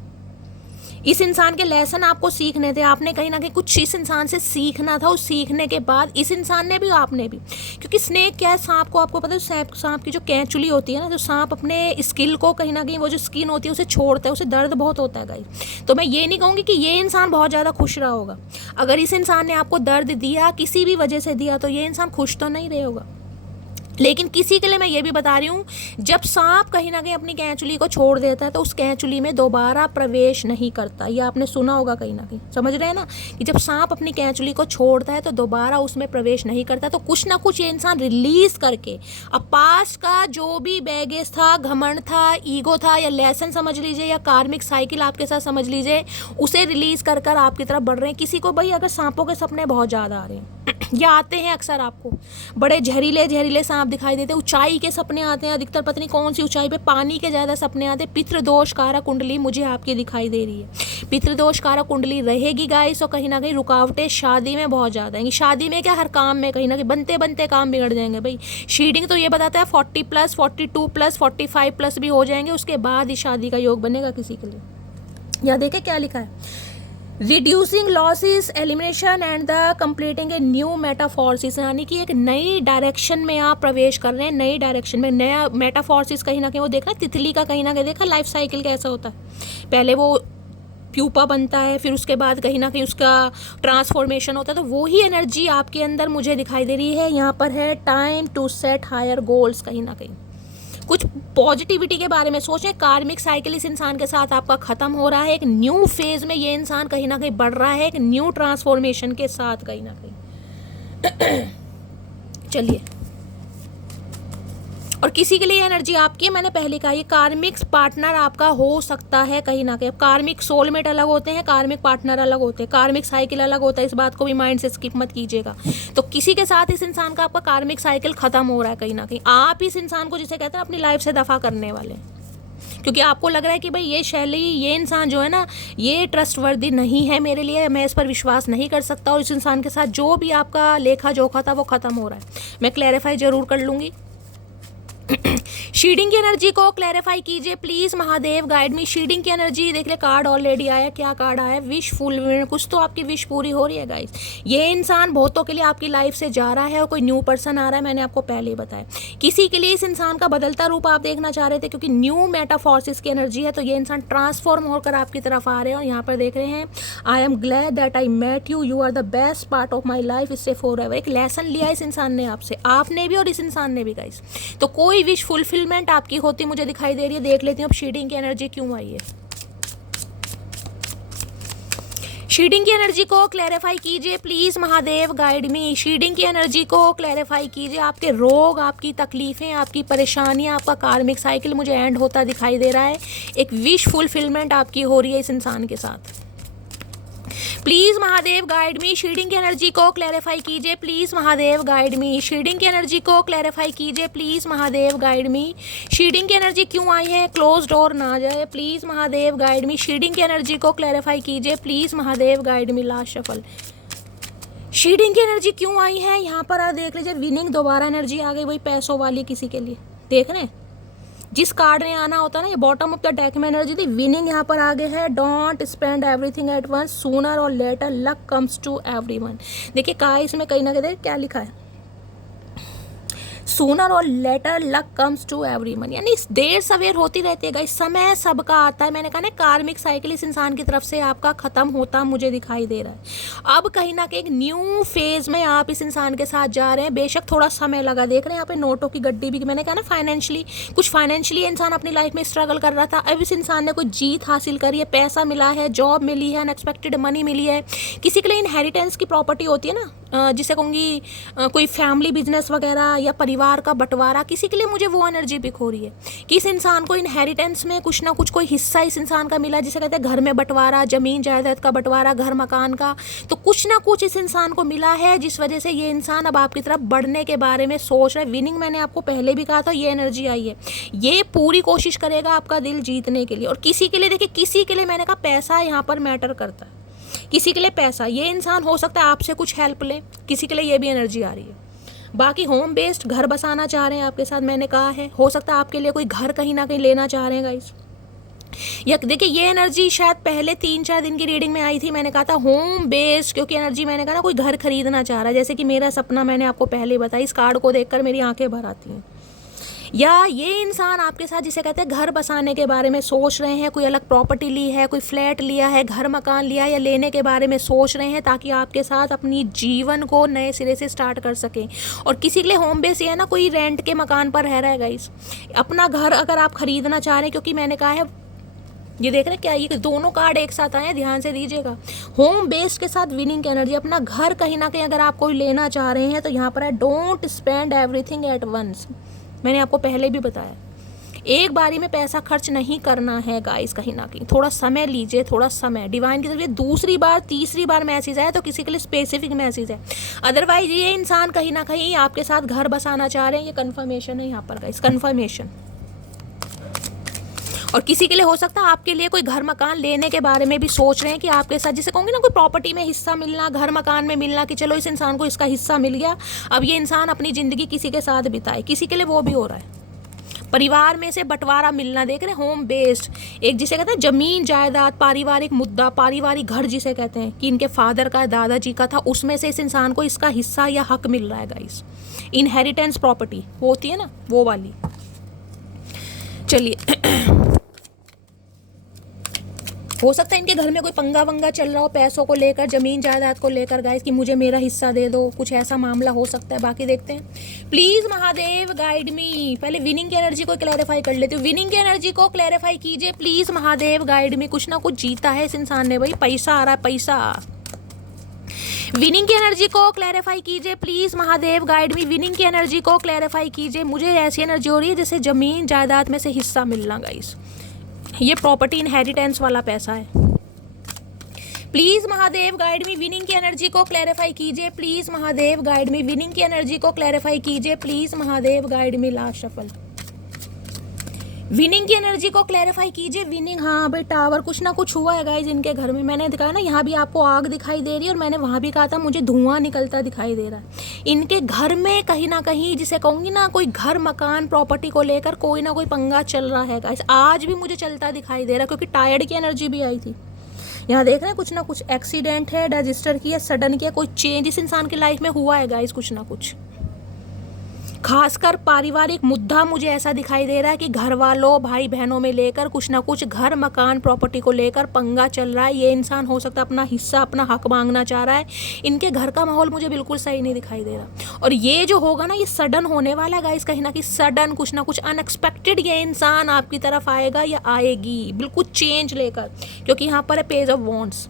इस इंसान के लेसन आपको सीखने थे, आपने कहीं ना कहीं कुछ इस इंसान से सीखना था। उस सीखने के बाद इस इंसान ने भी, आपने भी, क्योंकि स्नेक क्या है, सांप को आपको पता है, सांप की जो कैंचुली होती है ना, जो सांप अपने स्किल को कहीं ना कहीं वो जो स्किन होती है उसे छोड़ता है, उसे दर्द बहुत होता है गाइस। तो मैं ये नहीं कहूँगी कि ये इंसान बहुत ज़्यादा खुश रहा होगा। अगर इस इंसान ने आपको दर्द दिया, किसी भी वजह से दिया, तो ये इंसान खुश तो नहीं रहे होगा। लेकिन किसी के लिए मैं ये भी बता रही हूँ, जब सांप कहीं ना कहीं अपनी कैंचुली को छोड़ देता है तो उस कैंचुली में दोबारा प्रवेश नहीं करता। ये आपने सुना होगा कहीं ना कहीं, समझ रहे हैं ना, कि जब सांप अपनी कैंचुली को छोड़ता है तो दोबारा उसमें प्रवेश नहीं करता। तो कुछ ना कुछ ये इंसान रिलीज करके अब पास्ट का जो भी बैगेज था, घमंड था, ईगो था, या लेसन समझ लीजिए, या कार्मिक साइकिल आपके साथ समझ लीजिए, उसे रिलीज कर कर आपकी तरफ बढ़ रहे हैं। किसी को भाई अगर सांपों के सपने बहुत ज़्यादा आ रहे हैं या आते हैं, अक्सर आपको बड़े जहरीले जहरीले सांप दिखाई देते हैं, ऊंचाई के सपने आते हैं, अधिकतर पता नहीं कौन सी ऊंचाई पे, पानी के ज़्यादा सपने आते हैं। पितृदोष कारक कुंडली मुझे आपकी दिखाई दे रही है, पितृदोष कारक कुंडली रहेगी गाइस। और कहीं ना कहीं रुकावटें शादी में बहुत ज़्यादा आएंगी। शादी में क्या, हर काम में कहीं ना कहीं बनते बनते काम बिगड़ जाएंगे भाई। शीडिंग तो ये बताता है 40+, 42+, 45+ भी हो जाएंगे, उसके बाद ही शादी का योग बनेगा किसी के लिए। यहाँ देखें क्या लिखा है, reducing losses, elimination and the completing a new metamorphosis, यानी कि एक नई डायरेक्शन में आप प्रवेश कर रहे हैं, नई डायरेक्शन में। नया मेटाफॉर्सिस कहीं ना कहीं वो देखना, तितली का कहीं ना कहीं देखा लाइफ साइकिल कैसा होता है, पहले वो प्यूपा बनता है, फिर उसके बाद कहीं ना कहीं उसका ट्रांसफॉर्मेशन होता है। तो वो ही एनर्जी आपके अंदर मुझे दिखाई दे रही है। यहाँ पर है time to set higher goals, कहीं ना कहीं कुछ पॉजिटिविटी के बारे में सोचें। कार्मिक साइकिल इस इंसान के साथ आपका खत्म हो रहा है, एक न्यू फेज में ये इंसान कहीं ना कहीं बढ़ रहा है, एक न्यू ट्रांसफॉर्मेशन के साथ कहीं ना कहीं। चलिए और किसी के लिए एनर्जी आपकी है, मैंने पहले कहा ये कार्मिक पार्टनर आपका हो सकता है कहीं ना कहीं। कार्मिक सोलमेट अलग होते हैं, कार्मिक पार्टनर अलग होते हैं, कार्मिक साइकिल अलग होता है, इस बात को भी माइंड से स्किप मत कीजिएगा। तो किसी के साथ इस इंसान का आपका कार्मिक साइकिल खत्म हो रहा है कहीं ना कहीं। आप इस इंसान को जिसे कहते हैं अपनी लाइफ से दफा करने वाले, क्योंकि आपको लग रहा है कि भाई ये शैली, ये इंसान जो है ना, ये ट्रस्टवर्दी नहीं है मेरे लिए, मैं इस पर विश्वास नहीं कर सकता, और इस इंसान के साथ जो भी आपका लेखा जोखा था वो खत्म हो रहा है। मैं क्लैरिफाई जरूर कर लूँगी। शीडिंग की एनर्जी को क्लैरिफाई कीजिए please Mahadev, guide me. Shedding की एनर्जी देख ले, कार्ड ऑलरेडी आया। क्या कार्ड आया? Wish fulfilment. कुछ तो आपकी विश पूरी हो रही है गाइस। ये इंसान बहुतों के लिए आपकी लाइफ से जा रहा है और कोई न्यू पर्सन आ रहा है, मैंने आपको पहले ही बताया। किसी के लिए इस इंसान का बदलता रूप आप देखना चाह रहे थे, क्योंकि न्यू मेटाफॉर्सिस की एनर्जी है, तो ये इंसान ट्रांसफॉर्म होकर आपकी तरफ आ रहे हैं। और यहाँ पर देख रहे हैं, I am glad that I met you, you are the best part of my life, इससे फॉरएवर। एक लेसन लिया इस इंसान ने आपसे, आपने भी और इस इंसान ने भी गाइस। तो कोई विश फुलफिलमेंट आपकी होती मुझे दिखाई दे रही है। देख लेती हूँ अब शीडिंग की एनर्जी क्यों आई है। शीडिंग की एनर्जी को क्लैरिफाई कीजिए please Mahadev, guide me. Shedding की एनर्जी को क्लैरिफाई कीजिए। आपके रोग, आपकी तकलीफें, आपकी परेशानियां, आपका कार्मिक साइकिल मुझे एंड होता दिखाई दे रहा है। एक विश फुलफिलमेंट आपकी हो रही है इस इंसान के साथ। Please Mahadev guide me. Shedding की एनर्जी को क्लैरिफाई कीजिए please Mahadev, guide me. Shedding की एनर्जी को क्लैरिफाई कीजिए please Mahadev, guide me. Shedding की एनर्जी क्यों आई है? क्लोज डोर ना जाए please Mahadev, guide me. Shedding की एनर्जी को क्लैरिफाई कीजिए please Mahadev, guide me. Last shuffle. Shedding की एनर्जी क्यों आई है? यहाँ पर आप देख लीजिए, विनिंग दोबारा एनर्जी आ गई, वही पैसों वाली किसी के लिए। देख रहे हैं, जिस कार्ड ने आना होता है ना, ये बॉटम ऑफ द डेक में एनर्जी थी। विनिंग यहाँ पर आगे है। Don't spend everything at once, sooner और later luck comes to everyone. देखिए कहा इसमें कहीं ना कहीं क्या लिखा है, सूनर और later luck comes to everyone, यानी देर सवेर होती रहती है गाइस, समय सबका आता है। मैंने कहा ना, कार्मिक साइकिल इस इंसान की तरफ से आपका खत्म होता मुझे दिखाई दे रहा है। अब कहीं ना कहीं एक न्यू फेज में आप इस इंसान के साथ जा रहे हैं। बेशक थोड़ा समय लगा, देख रहे हैं यहाँ पे नोटों की गड्डी भी। मैंने कहा ना, फाइनेंशियली इंसान अपनी लाइफ में स्ट्रगल कर रहा था, अब इस इंसान ने कोई जीत हासिल करी है, पैसा मिला है, जॉब मिली है, अनएक्सपेक्टेड मनी मिली है। किसी के लिए इनहेरिटेंस की प्रॉपर्टी होती है ना, जिसे कहूँगी कोई फैमिली बिजनेस वगैरह या परिवार का बंटवारा, किसी के लिए मुझे वो एनर्जी पिक हो रही है कि इस इंसान को इनहेरिटेंस में कुछ ना कुछ कोई हिस्सा इस इंसान का मिला, जिसे कहते हैं घर में बंटवारा, जमीन जायदाद का बंटवारा, घर मकान का। तो कुछ ना कुछ इस इंसान को मिला है, जिस वजह से ये इंसान अब आपकी तरफ बढ़ने के बारे में सोच रहा है। विनिंग मैंने आपको पहले भी कहा था, ये एनर्जी आई है। ये पूरी कोशिश करेगा आपका दिल जीतने के लिए। और किसी के लिए, देखिए किसी के लिए मैंने कहा पैसा यहाँ पर मैटर करता है, किसी के लिए पैसा। ये इंसान हो सकता है आपसे कुछ हेल्प ले, किसी के लिए ये भी एनर्जी आ रही है। बाकी होम बेस्ड घर बसाना चाह रहे हैं आपके साथ, मैंने कहा है। हो सकता है आपके लिए कोई घर कहीं ना कहीं लेना चाह रहे हैं गाइस। या देखिए ये एनर्जी शायद पहले 3-4 दिन की रीडिंग में आई थी। मैंने कहा था होम बेस्ड, क्योंकि एनर्जी मैंने कहा ना कोई घर खरीदना चाह रहा है, जैसे कि मेरा सपना मैंने आपको पहले बताया। इस कार्ड को देखकर मेरी आंखें भर आती हैं। या ये इंसान आपके साथ जिसे कहते हैं घर बसाने के बारे में सोच रहे हैं, कोई अलग प्रॉपर्टी ली है, कोई फ्लैट लिया है, घर मकान लिया या लेने के बारे में सोच रहे हैं, ताकि आपके साथ अपनी जीवन को नए सिरे से स्टार्ट कर सकें। और किसी के लिए होम बेस ये है ना, कोई रेंट के मकान पर रह रहा है गाइस। अपना घर अगर आप खरीदना चाह रहे हैं, क्योंकि मैंने कहा है, ये देख रहे हैं क्या, ये दोनों कार्ड एक साथ आए हैं, ध्यान से दीजिएगा। होम बेस्ड के साथ विनिंग की एनर्जी। अपना घर कहीं ना कहीं अगर आप कोई लेना चाह रहे हैं, तो यहाँ पर है don't spend everything at once. मैंने आपको पहले भी बताया, एक बारी में पैसा खर्च नहीं करना है गाइस। कहीं ना कहीं थोड़ा समय लीजिए, थोड़ा समय डिवाइन की तरफ। दूसरी बार तीसरी बार मैसेज आया तो किसी के लिए स्पेसिफिक मैसेज है। अदरवाइज ये इंसान कहीं ना कहीं आपके साथ घर बसाना चाह रहे हैं, ये कंफर्मेशन है यहाँ पर गाइस, कंफर्मेशन। और किसी के लिए हो सकता है आपके लिए कोई घर मकान लेने के बारे में भी सोच रहे हैं, कि आपके साथ जिसे कहूँगी ना, कोई प्रॉपर्टी में हिस्सा मिलना, घर मकान में मिलना, कि चलो इस इंसान को इसका हिस्सा मिल गया, अब ये इंसान अपनी ज़िंदगी किसी के साथ बिताए। किसी के लिए वो भी हो रहा है। परिवार में से बंटवारा मिलना, देख रहे हैं होम बेस्ड। एक जिसे कहते हैं जमीन जायदाद, पारिवारिक मुद्दा, पारिवारिक घर जिसे कहते हैं, कि इनके फादर का, दादाजी का था, उसमें से इस इंसान को इसका हिस्सा या हक मिल रहा है गाइस। इनहेरिटेंस प्रॉपर्टी वो होती है ना, वो वाली। चलिए हो सकता है इनके घर में कोई पंगा वंगा चल रहा हो पैसों को लेकर, जमीन जायदाद को लेकर गाइस, कि मुझे मेरा हिस्सा दे दो, कुछ ऐसा मामला हो सकता है। बाकी देखते हैं। प्लीज महादेव गाइड मी। पहले विनिंग की एनर्जी को क्लैरिफाई कर लेती हूँ। विनिंग की एनर्जी को क्लैरिफाई कीजिए प्लीज महादेव गाइड मी। कुछ ना कुछ जीता है इस इंसान ने भाई, पैसा आ रहा है, पैसा। विनिंग की एनर्जी को क्लैरिफाई कीजिए please Mahadev, guide me. Winning की एनर्जी को क्लैरिफाई कीजिए। मुझे ऐसी एनर्जी हो रही है जैसे जमीन जायदाद में से हिस्सा मिलना गाइस, ये प्रॉपर्टी इनहेरिटेंस वाला पैसा है। Please Mahadev guide me, winning की एनर्जी को क्लैरिफाई कीजिए please Mahadev, guide me. Winning की एनर्जी को क्लैरिफाई कीजिए please Mahadev, guide me. Last shuffle. Winning की एनर्जी को क्लैरिफाई कीजिए। विनिंग, हाँ भाई टावर, कुछ ना कुछ हुआ है गाइज इनके घर में। मैंने दिखाया ना, यहाँ भी आपको आग दिखाई दे रही है और मैंने वहाँ भी कहा था मुझे धुआं निकलता दिखाई दे रहा है। इनके घर में कहीं ना कहीं, जिसे कहूँगी ना, कोई घर मकान प्रॉपर्टी को लेकर कोई ना कोई पंगा चल रहा है गाइज। आज भी मुझे चलता दिखाई दे रहा है क्योंकि टायर्ड की एनर्जी भी आई थी। यहाँ देख रहे हैं कुछ ना कुछ एक्सीडेंट है, रजिस्टर किया, सडन किया, कोई चेंज इस इंसान की लाइफ में हुआ है गाइज, कुछ ना कुछ। खासकर पारिवारिक मुद्दा मुझे ऐसा दिखाई दे रहा है कि घर वालों, भाई बहनों में लेकर कुछ ना कुछ घर मकान प्रॉपर्टी को लेकर पंगा चल रहा है। ये इंसान हो सकता है अपना हिस्सा, अपना हक मांगना चाह रहा है। इनके घर का माहौल मुझे बिल्कुल सही नहीं दिखाई दे रहा। और ये जो होगा ना, ये सडन होने वाला है गाइस, कहीं ना कहीं सडन, कुछ ना कुछ अनएक्सपेक्टेड ये इंसान आपकी तरफ आएगा या आएगी, बिल्कुल चेंज लेकर। क्योंकि यहाँ पर है पेज ऑफ वॉन्ड्स,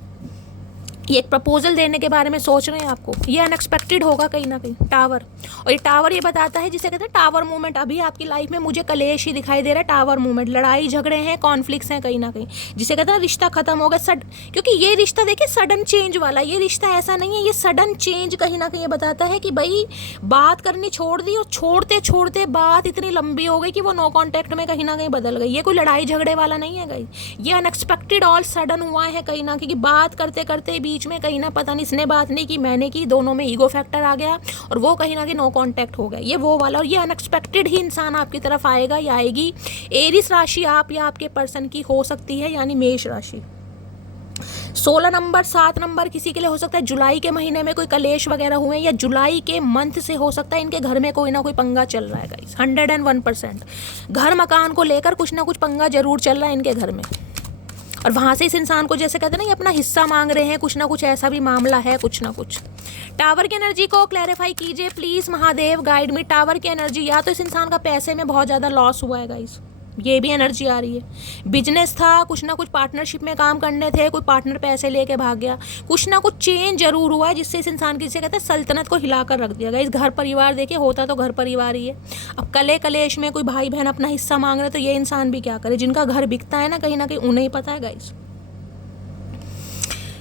ये एक प्रपोजल देने के बारे में सोच रहे हैं आपको। ये अनएक्सपेक्टेड होगा कहीं ना कहीं। टावर, और ये टावर ये बताता है, जिसे कहते हैं टावर मूवमेंट। अभी आपकी लाइफ में मुझे कलेश ही दिखाई दे रहा है, टावर मूवमेंट, लड़ाई झगड़े हैं, कॉन्फ्लिक्ट्स हैं कहीं ना कहीं, जिसे कहते हैं रिश्ता खत्म हो गया। क्योंकि ये रिश्ता देखिए सडन चेंज वाला, ये रिश्ता ऐसा नहीं है, ये सडन चेंज कहीं ना कहीं ये बताता है कि भाई बात करनी छोड़ दी और छोड़ते छोड़ते बात इतनी लंबी हो गई कि वो नो कॉन्टैक्ट में कहीं ना कहीं बदल गई। ये कोई लड़ाई झगड़े वाला नहीं है गाइस, ये अनएक्सपेक्टेड ऑल सडन हुआ है कहीं ना कहीं। बात करते करते बीच में कहीं ना, पता नहीं इसने बात नहीं की मैंने की, दोनों में ईगो फैक्टर आ गया और वो कहीं ना कहीं नो कांटेक्ट हो गया। ये वो वाला, और ये अनएक्सपेक्टेड ही इंसान आपकी तरफ आएगा या आएगी। एरिस राशि आप या आपके पर्सन की हो सकती है, यानी मेष राशि। 16 नंबर, 7 नंबर किसी के लिए हो सकता है जुलाई के महीने में कोई कलेश वगैरह हुए, या जुलाई के मंथ से हो सकता है इनके घर में कोई ना कोई पंगा चल रहा है गाइस। 101% घर मकान को लेकर कुछ ना कुछ पंगा जरूर चल रहा है इनके घर में। और वहाँ से इस इंसान को, जैसे कहते हैं ना, ये अपना हिस्सा मांग रहे हैं, कुछ ना कुछ ऐसा भी मामला है, कुछ ना कुछ। टावर की एनर्जी को क्लैरिफाई कीजिए please Mahadev, guide me. Tower की एनर्जी, या तो इस इंसान का पैसे में बहुत ज़्यादा लॉस हुआ है गाइस, ये भी एनर्जी आ रही है। बिजनेस था, कुछ ना कुछ पार्टनरशिप में काम करने थे, कोई पार्टनर पैसे लेके भाग गया, कुछ ना कुछ चेंज जरूर हुआ है जिससे इस इंसान की, जिसे कहते हैं, सल्तनत को हिलाकर रख दिया। इस घर परिवार देखिए, होता तो घर परिवार ही है। अब कले कलेश में कोई भाई बहन अपना हिस्सा मांग रहे, तो ये इंसान भी क्या करे। जिनका घर बिकता है ना कहीं उन्हें ही पता है गाइस।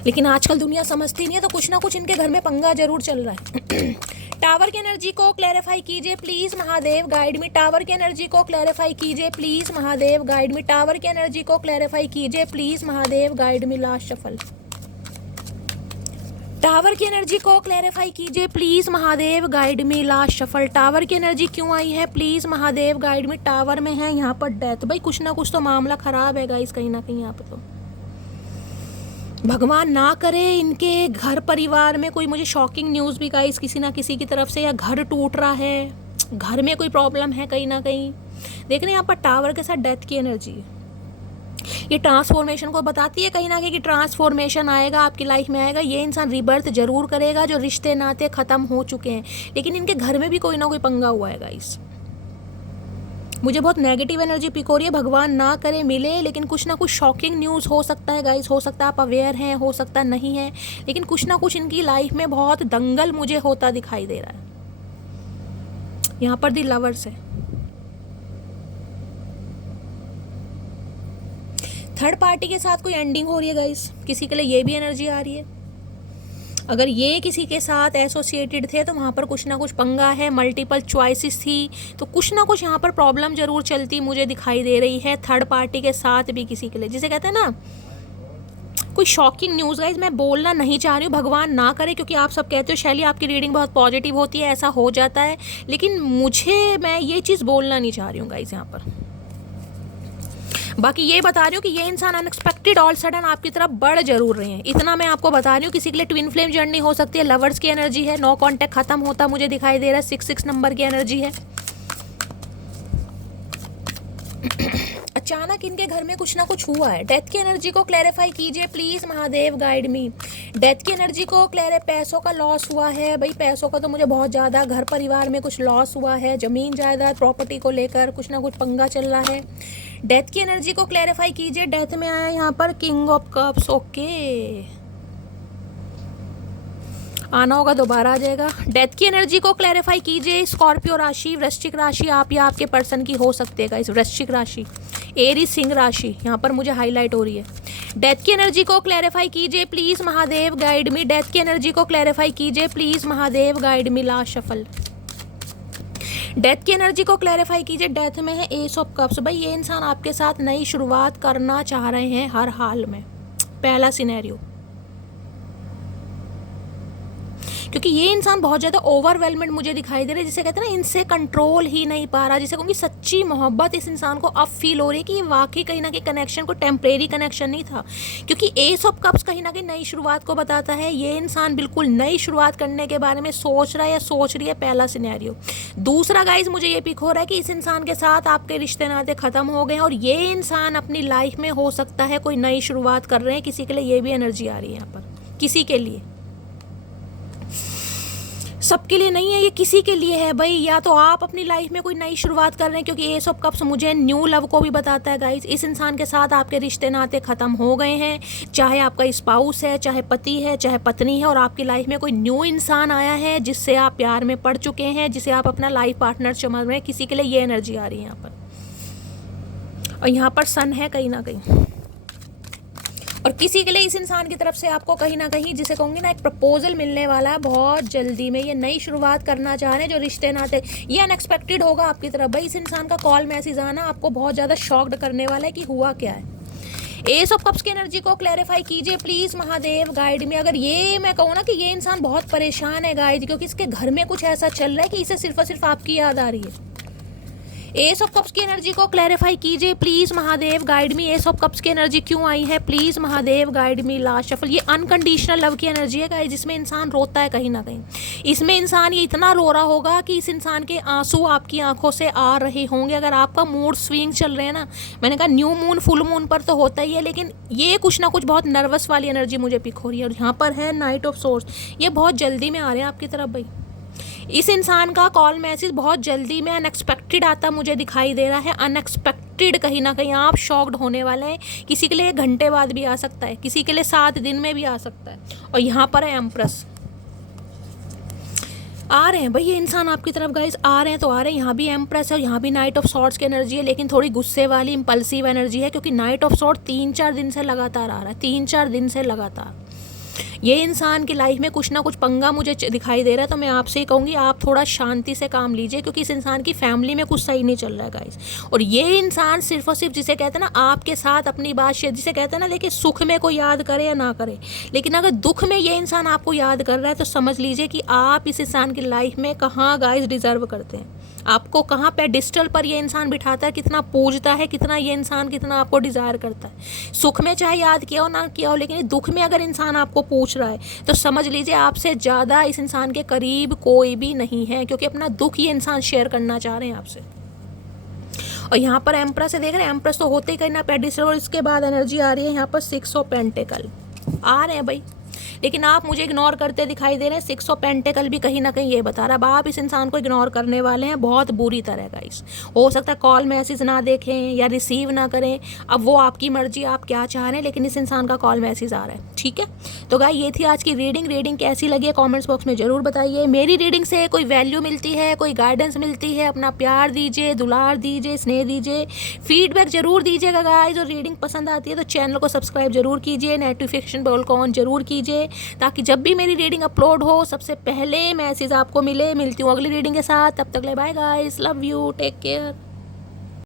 लेकिन आजकल दुनिया समझती नहीं है, तो कुछ ना कुछ इनके घर में पंगा जरूर चल रहा है। टावर की एनर्जी को क्लैरिफाई कीजिए please Mahadev, guide me. Tower की एनर्जी को क्लैरिफाई कीजिए please Mahadev, guide me. Tower की एनर्जी को क्लैरिफाई कीजिए please Mahadev, guide me. Last shuffle. Tower की एनर्जी को क्लैरिफाई कीजिए please Mahadev, guide me. Last shuffle. Tower की एनर्जी क्यों आई है please Mahadev, guide me. Tower में है यहाँ पर डेथ। भाई कुछ ना कुछ तो मामला खराब है गाइस कहीं ना कहीं यहाँ पे। तो भगवान ना करे इनके घर परिवार में कोई, मुझे शॉकिंग न्यूज़ भी गाइस किसी ना किसी की तरफ से, या घर टूट रहा है, घर में कोई प्रॉब्लम है कहीं ना कहीं। देख रहे हैं यहाँ पर टावर के साथ डेथ की एनर्जी, ये ट्रांसफॉर्मेशन को बताती है कहीं ना कहीं कि ट्रांसफॉर्मेशन आएगा आपकी लाइफ में, आएगा। ये इंसान रिबर्थ जरूर करेगा, जो रिश्ते नाते खत्म हो चुके हैं, लेकिन इनके घर में भी कोई ना कोई पंगा हुआ है गाइस। मुझे बहुत नेगेटिव एनर्जी पिक हो रही है, भगवान ना करे मिले, लेकिन कुछ ना कुछ शॉकिंग न्यूज़ हो सकता है गाइस। हो सकता है आप अवेयर हैं, हो सकता नहीं है, लेकिन कुछ ना कुछ इनकी लाइफ में बहुत दंगल मुझे होता दिखाई दे रहा है। यहाँ पर दी लवर्स है, थर्ड पार्टी के साथ कोई एंडिंग हो रही है गाइस, किसी के लिए ये भी एनर्जी आ रही है। अगर ये किसी के साथ एसोसिएटेड थे तो वहाँ पर कुछ ना कुछ पंगा है, मल्टीपल चॉइसेस थी, तो कुछ ना कुछ यहाँ पर प्रॉब्लम जरूर चलती मुझे दिखाई दे रही है थर्ड पार्टी के साथ भी किसी के लिए, जिसे कहते हैं ना कोई शॉकिंग न्यूज़। गाइस मैं बोलना नहीं चाह रही हूँ, भगवान ना करे, क्योंकि आप सब कहते हो शैली आपकी रीडिंग बहुत पॉजिटिव होती है, ऐसा हो जाता है, लेकिन मैं ये चीज़ बोलना नहीं चाह रही हूँ गाइस यहाँ पर। बाकी ये बता रही हूँ कि ये इंसान अनएक्सपेक्टेड ऑल सडन आपकी तरफ बढ़ जरूर रहे हैं, इतना मैं आपको बता रही हूँ। किसी के लिए ट्विन फ्लेम जर्नी हो सकती है, लवर्स की एनर्जी है, नो कांटेक्ट खत्म होता मुझे दिखाई दे रहा है, 66 नंबर की एनर्जी है। अचानक इनके घर में कुछ ना कुछ हुआ है। डेथ की एनर्जी को क्लैरिफाई कीजिए please Mahadev, guide me. Death की एनर्जी को पैसों का लॉस हुआ है, भाई पैसों का तो मुझे बहुत ज़्यादा, घर परिवार में कुछ लॉस हुआ है, ज़मीन जायदाद प्रॉपर्टी को लेकर कुछ ना कुछ पंगा चल रहा है। डेथ की एनर्जी को क्लैरिफाई कीजिए। डेथ में आया यहाँ पर किंग ऑफ कप्स, ओके। आना होगा दोबारा आ जाएगा। डेथ की एनर्जी को क्लैरिफाई कीजिए। स्कॉर्पियो राशि, वृश्चिक राशि आप या आपके पर्सन की हो सकती है गाइस। वृश्चिक राशि, एरीज सिंह राशि यहाँ पर मुझे हाईलाइट हो रही है। डेथ की एनर्जी को क्लैरिफाई कीजिए please Mahadev, guide me. Death की एनर्जी को क्लैरिफाई कीजिए please Mahadev, guide me. Last shuffle. Death की एनर्जी को क्लैरिफाई कीजिए। डेथ में है एस ऑफ कप्स। भाई ये इंसान आपके साथ नई शुरुआत करना चाह रहे हैं हर हाल में, पहला सिनेरियो। क्योंकि ये इंसान बहुत ज़्यादा ओवरवेलमेंट मुझे दिखाई दे रहा है, जिसे कहते हैं ना इनसे कंट्रोल ही नहीं पा रहा, जिसे कहूँगी सच्ची मोहब्बत इस इंसान को अब फील हो रही है कि ये वाकई कहीं ना कहीं कनेक्शन को टेम्परेरी कनेक्शन नहीं था। क्योंकि एस ऑफ कप्स कहीं ना कहीं नई शुरुआत को बताता है। ये इंसान बिल्कुल नई शुरुआत करने के बारे में सोच रहा है या सोच रही है, पहला सिनेरियो। दूसरा गाइज मुझे ये पिक हो रहा है कि इस इंसान के साथ आपके रिश्ते नाते ख़त्म हो गए और ये इंसान अपनी लाइफ में हो सकता है कोई नई शुरुआत कर रहे हैं किसी के लिए। ये भी एनर्जी आ रही है यहाँ पर, किसी के लिए, सबके लिए नहीं है, ये किसी के लिए है भाई। या तो आप अपनी लाइफ में कोई नई शुरुआत कर रहे हैं, क्योंकि एस ऑफ कप्स मुझे न्यू लव को भी बताता है गाइस। इस इंसान के साथ आपके रिश्ते नाते ख़त्म हो गए हैं, चाहे आपका स्पाउस है, चाहे पति है, चाहे पत्नी है, और आपकी लाइफ में कोई न्यू इंसान आया है जिससे आप प्यार में पड़ चुके हैं, जिसे आप अपना लाइफ पार्टनर समझ रहे हैं। किसी के लिए ये एनर्जी आ रही है यहाँ पर। और यहाँ पर सन है कहीं ना कहीं, और किसी के लिए इस इंसान की तरफ से आपको कहीं ना कहीं, जिसे कहूँगी ना, एक प्रपोजल मिलने वाला है बहुत जल्दी में। ये नई शुरुआत करना चाह रहे हैं जो रिश्ते नाते, ये अनएक्सपेक्टेड होगा आपकी तरफ। भाई इस इंसान का कॉल मैसेज आना आपको बहुत ज़्यादा शॉक्ड करने वाला है कि हुआ क्या है। एस ऑफ कप्स की एनर्जी को क्लैरिफाई कीजिए प्लीज महादेव, गाइड में। अगर ये मैं कहूँ ना कि ये इंसान बहुत परेशान है गाइड, क्योंकि इसके घर में कुछ ऐसा चल रहा है कि इसे सिर्फ और सिर्फ आपकी याद आ रही है। एस ऑफ कप्स की एनर्जी को क्लैरिफाई कीजिए please Mahadev, guide me. S of cups की एनर्जी क्यों आई है please Mahadev, guide me. Last shuffle. ये अनकंडीशनल लव की एनर्जी है गाइस, जिसमें इंसान रोता है कहीं ना कहीं। इसमें इंसान ये इतना रो रहा होगा कि इस इंसान के आंसू आपकी आंखों से आ रहे होंगे। अगर आपका मूड स्विंग चल रहे हैं ना, मैंने कहा न्यू मून फुल मून पर तो होता ही है, लेकिन ये कुछ ना कुछ बहुत नर्वस वाली एनर्जी मुझे पिक हो रही है। और यहाँ पर है नाइट ऑफ सोर्स, ये बहुत जल्दी में आ रहे हैं आपकी तरफ भाई। इस इंसान का कॉल मैसेज बहुत जल्दी में अनएक्सपेक्टेड आता मुझे दिखाई दे रहा है। अनएक्सपेक्टेड कहीं ना कहीं आप शॉक्ड होने वाले हैं। किसी के लिए 1 घंटे बाद भी आ सकता है, किसी के लिए 7 दिन में भी आ सकता है। और यहाँ पर है एम्प्रेस, आ रहे हैं भाई ये इंसान आपकी तरफ गाइस, आ रहे हैं तो आ रहे हैं। यहाँ भी एम्प्रेस है और यहाँ भी नाइट ऑफ सॉर्ड्स की एनर्जी है, लेकिन थोड़ी गुस्से वाली इंपल्सिव एनर्जी है, क्योंकि नाइट ऑफ सॉर्ड 3-4 दिन से लगातार आ रहा है, 3-4 दिन से लगातार। ये इंसान की लाइफ में कुछ ना कुछ पंगा मुझे दिखाई दे रहा है। तो मैं आपसे ही कहूँगी आप थोड़ा शांति से काम लीजिए, क्योंकि इस इंसान की फैमिली में कुछ सही नहीं चल रहा है गाइस। और ये इंसान सिर्फ और सिर्फ, जिसे कहते हैं ना, आपके साथ अपनी बात शेयर, जिसे कहते हैं ना, देखिए सुख में कोई याद करे या ना करे, लेकिन अगर दुख में ये इंसान आपको याद कर रहा है तो समझ लीजिए कि आप इस इंसान की लाइफ में कहाँ गाइस डिजर्व करते हैं, आपको कहाँ पेडिस्टल पर ये इंसान बिठाता है, कितना पूजता है, कितना ये इंसान कितना आपको डिज़ायर करता है। सुख में चाहे याद किया हो ना किया हो, लेकिन दुख में अगर इंसान आपको पूछ रहा है तो समझ लीजिए आपसे ज़्यादा इस इंसान के करीब कोई भी नहीं है, क्योंकि अपना दुख ये इंसान शेयर करना चाह रहे हैं आपसे। और यहाँ पर एम्प्रेस से देख रहे हैं, एम्प्रेस तो होते ही करना पेडिस्टल, और इसके बाद एनर्जी आ रही है यहाँ पर 6 ऑफ पेंटिकल आ रहे हैं भाई, लेकिन आप मुझे इग्नोर करते दिखाई दे रहे हैं। 6 ऑफ पेंटिकल भी कहीं ना कहीं ये बता रहा है अब आप इस इंसान को इग्नोर करने वाले हैं बहुत बुरी तरह गाइस। हो सकता है कॉल मैसेज ना देखें या रिसीव ना करें, अब वो आपकी मर्जी, आप क्या चाह रहे हैं, लेकिन इस इंसान का कॉल मैसेज आ रहा है। ठीक है, तो गाइस ये थी आज की रीडिंग कैसी लगी है कॉमेंट्स बॉक्स में ज़रूर बताइए। मेरी रीडिंग से कोई वैल्यू मिलती है, कोई गाइडेंस मिलती है, अपना प्यार दीजिए, दुलार दीजिए, स्नेह दीजिए, फीडबैक जरूर दीजिएगा गाइस। और रीडिंग पसंद आती है तो चैनल को सब्सक्राइब जरूर कीजिए, नोटिफिकेशन बेल को ऑन जरूर कीजिए, ताकि जब भी मेरी रीडिंग अपलोड हो सबसे पहले मैसेज आपको मिले। मिलती हूँ अगली रीडिंग के साथ, तब तक ले bye guys, love you, take care.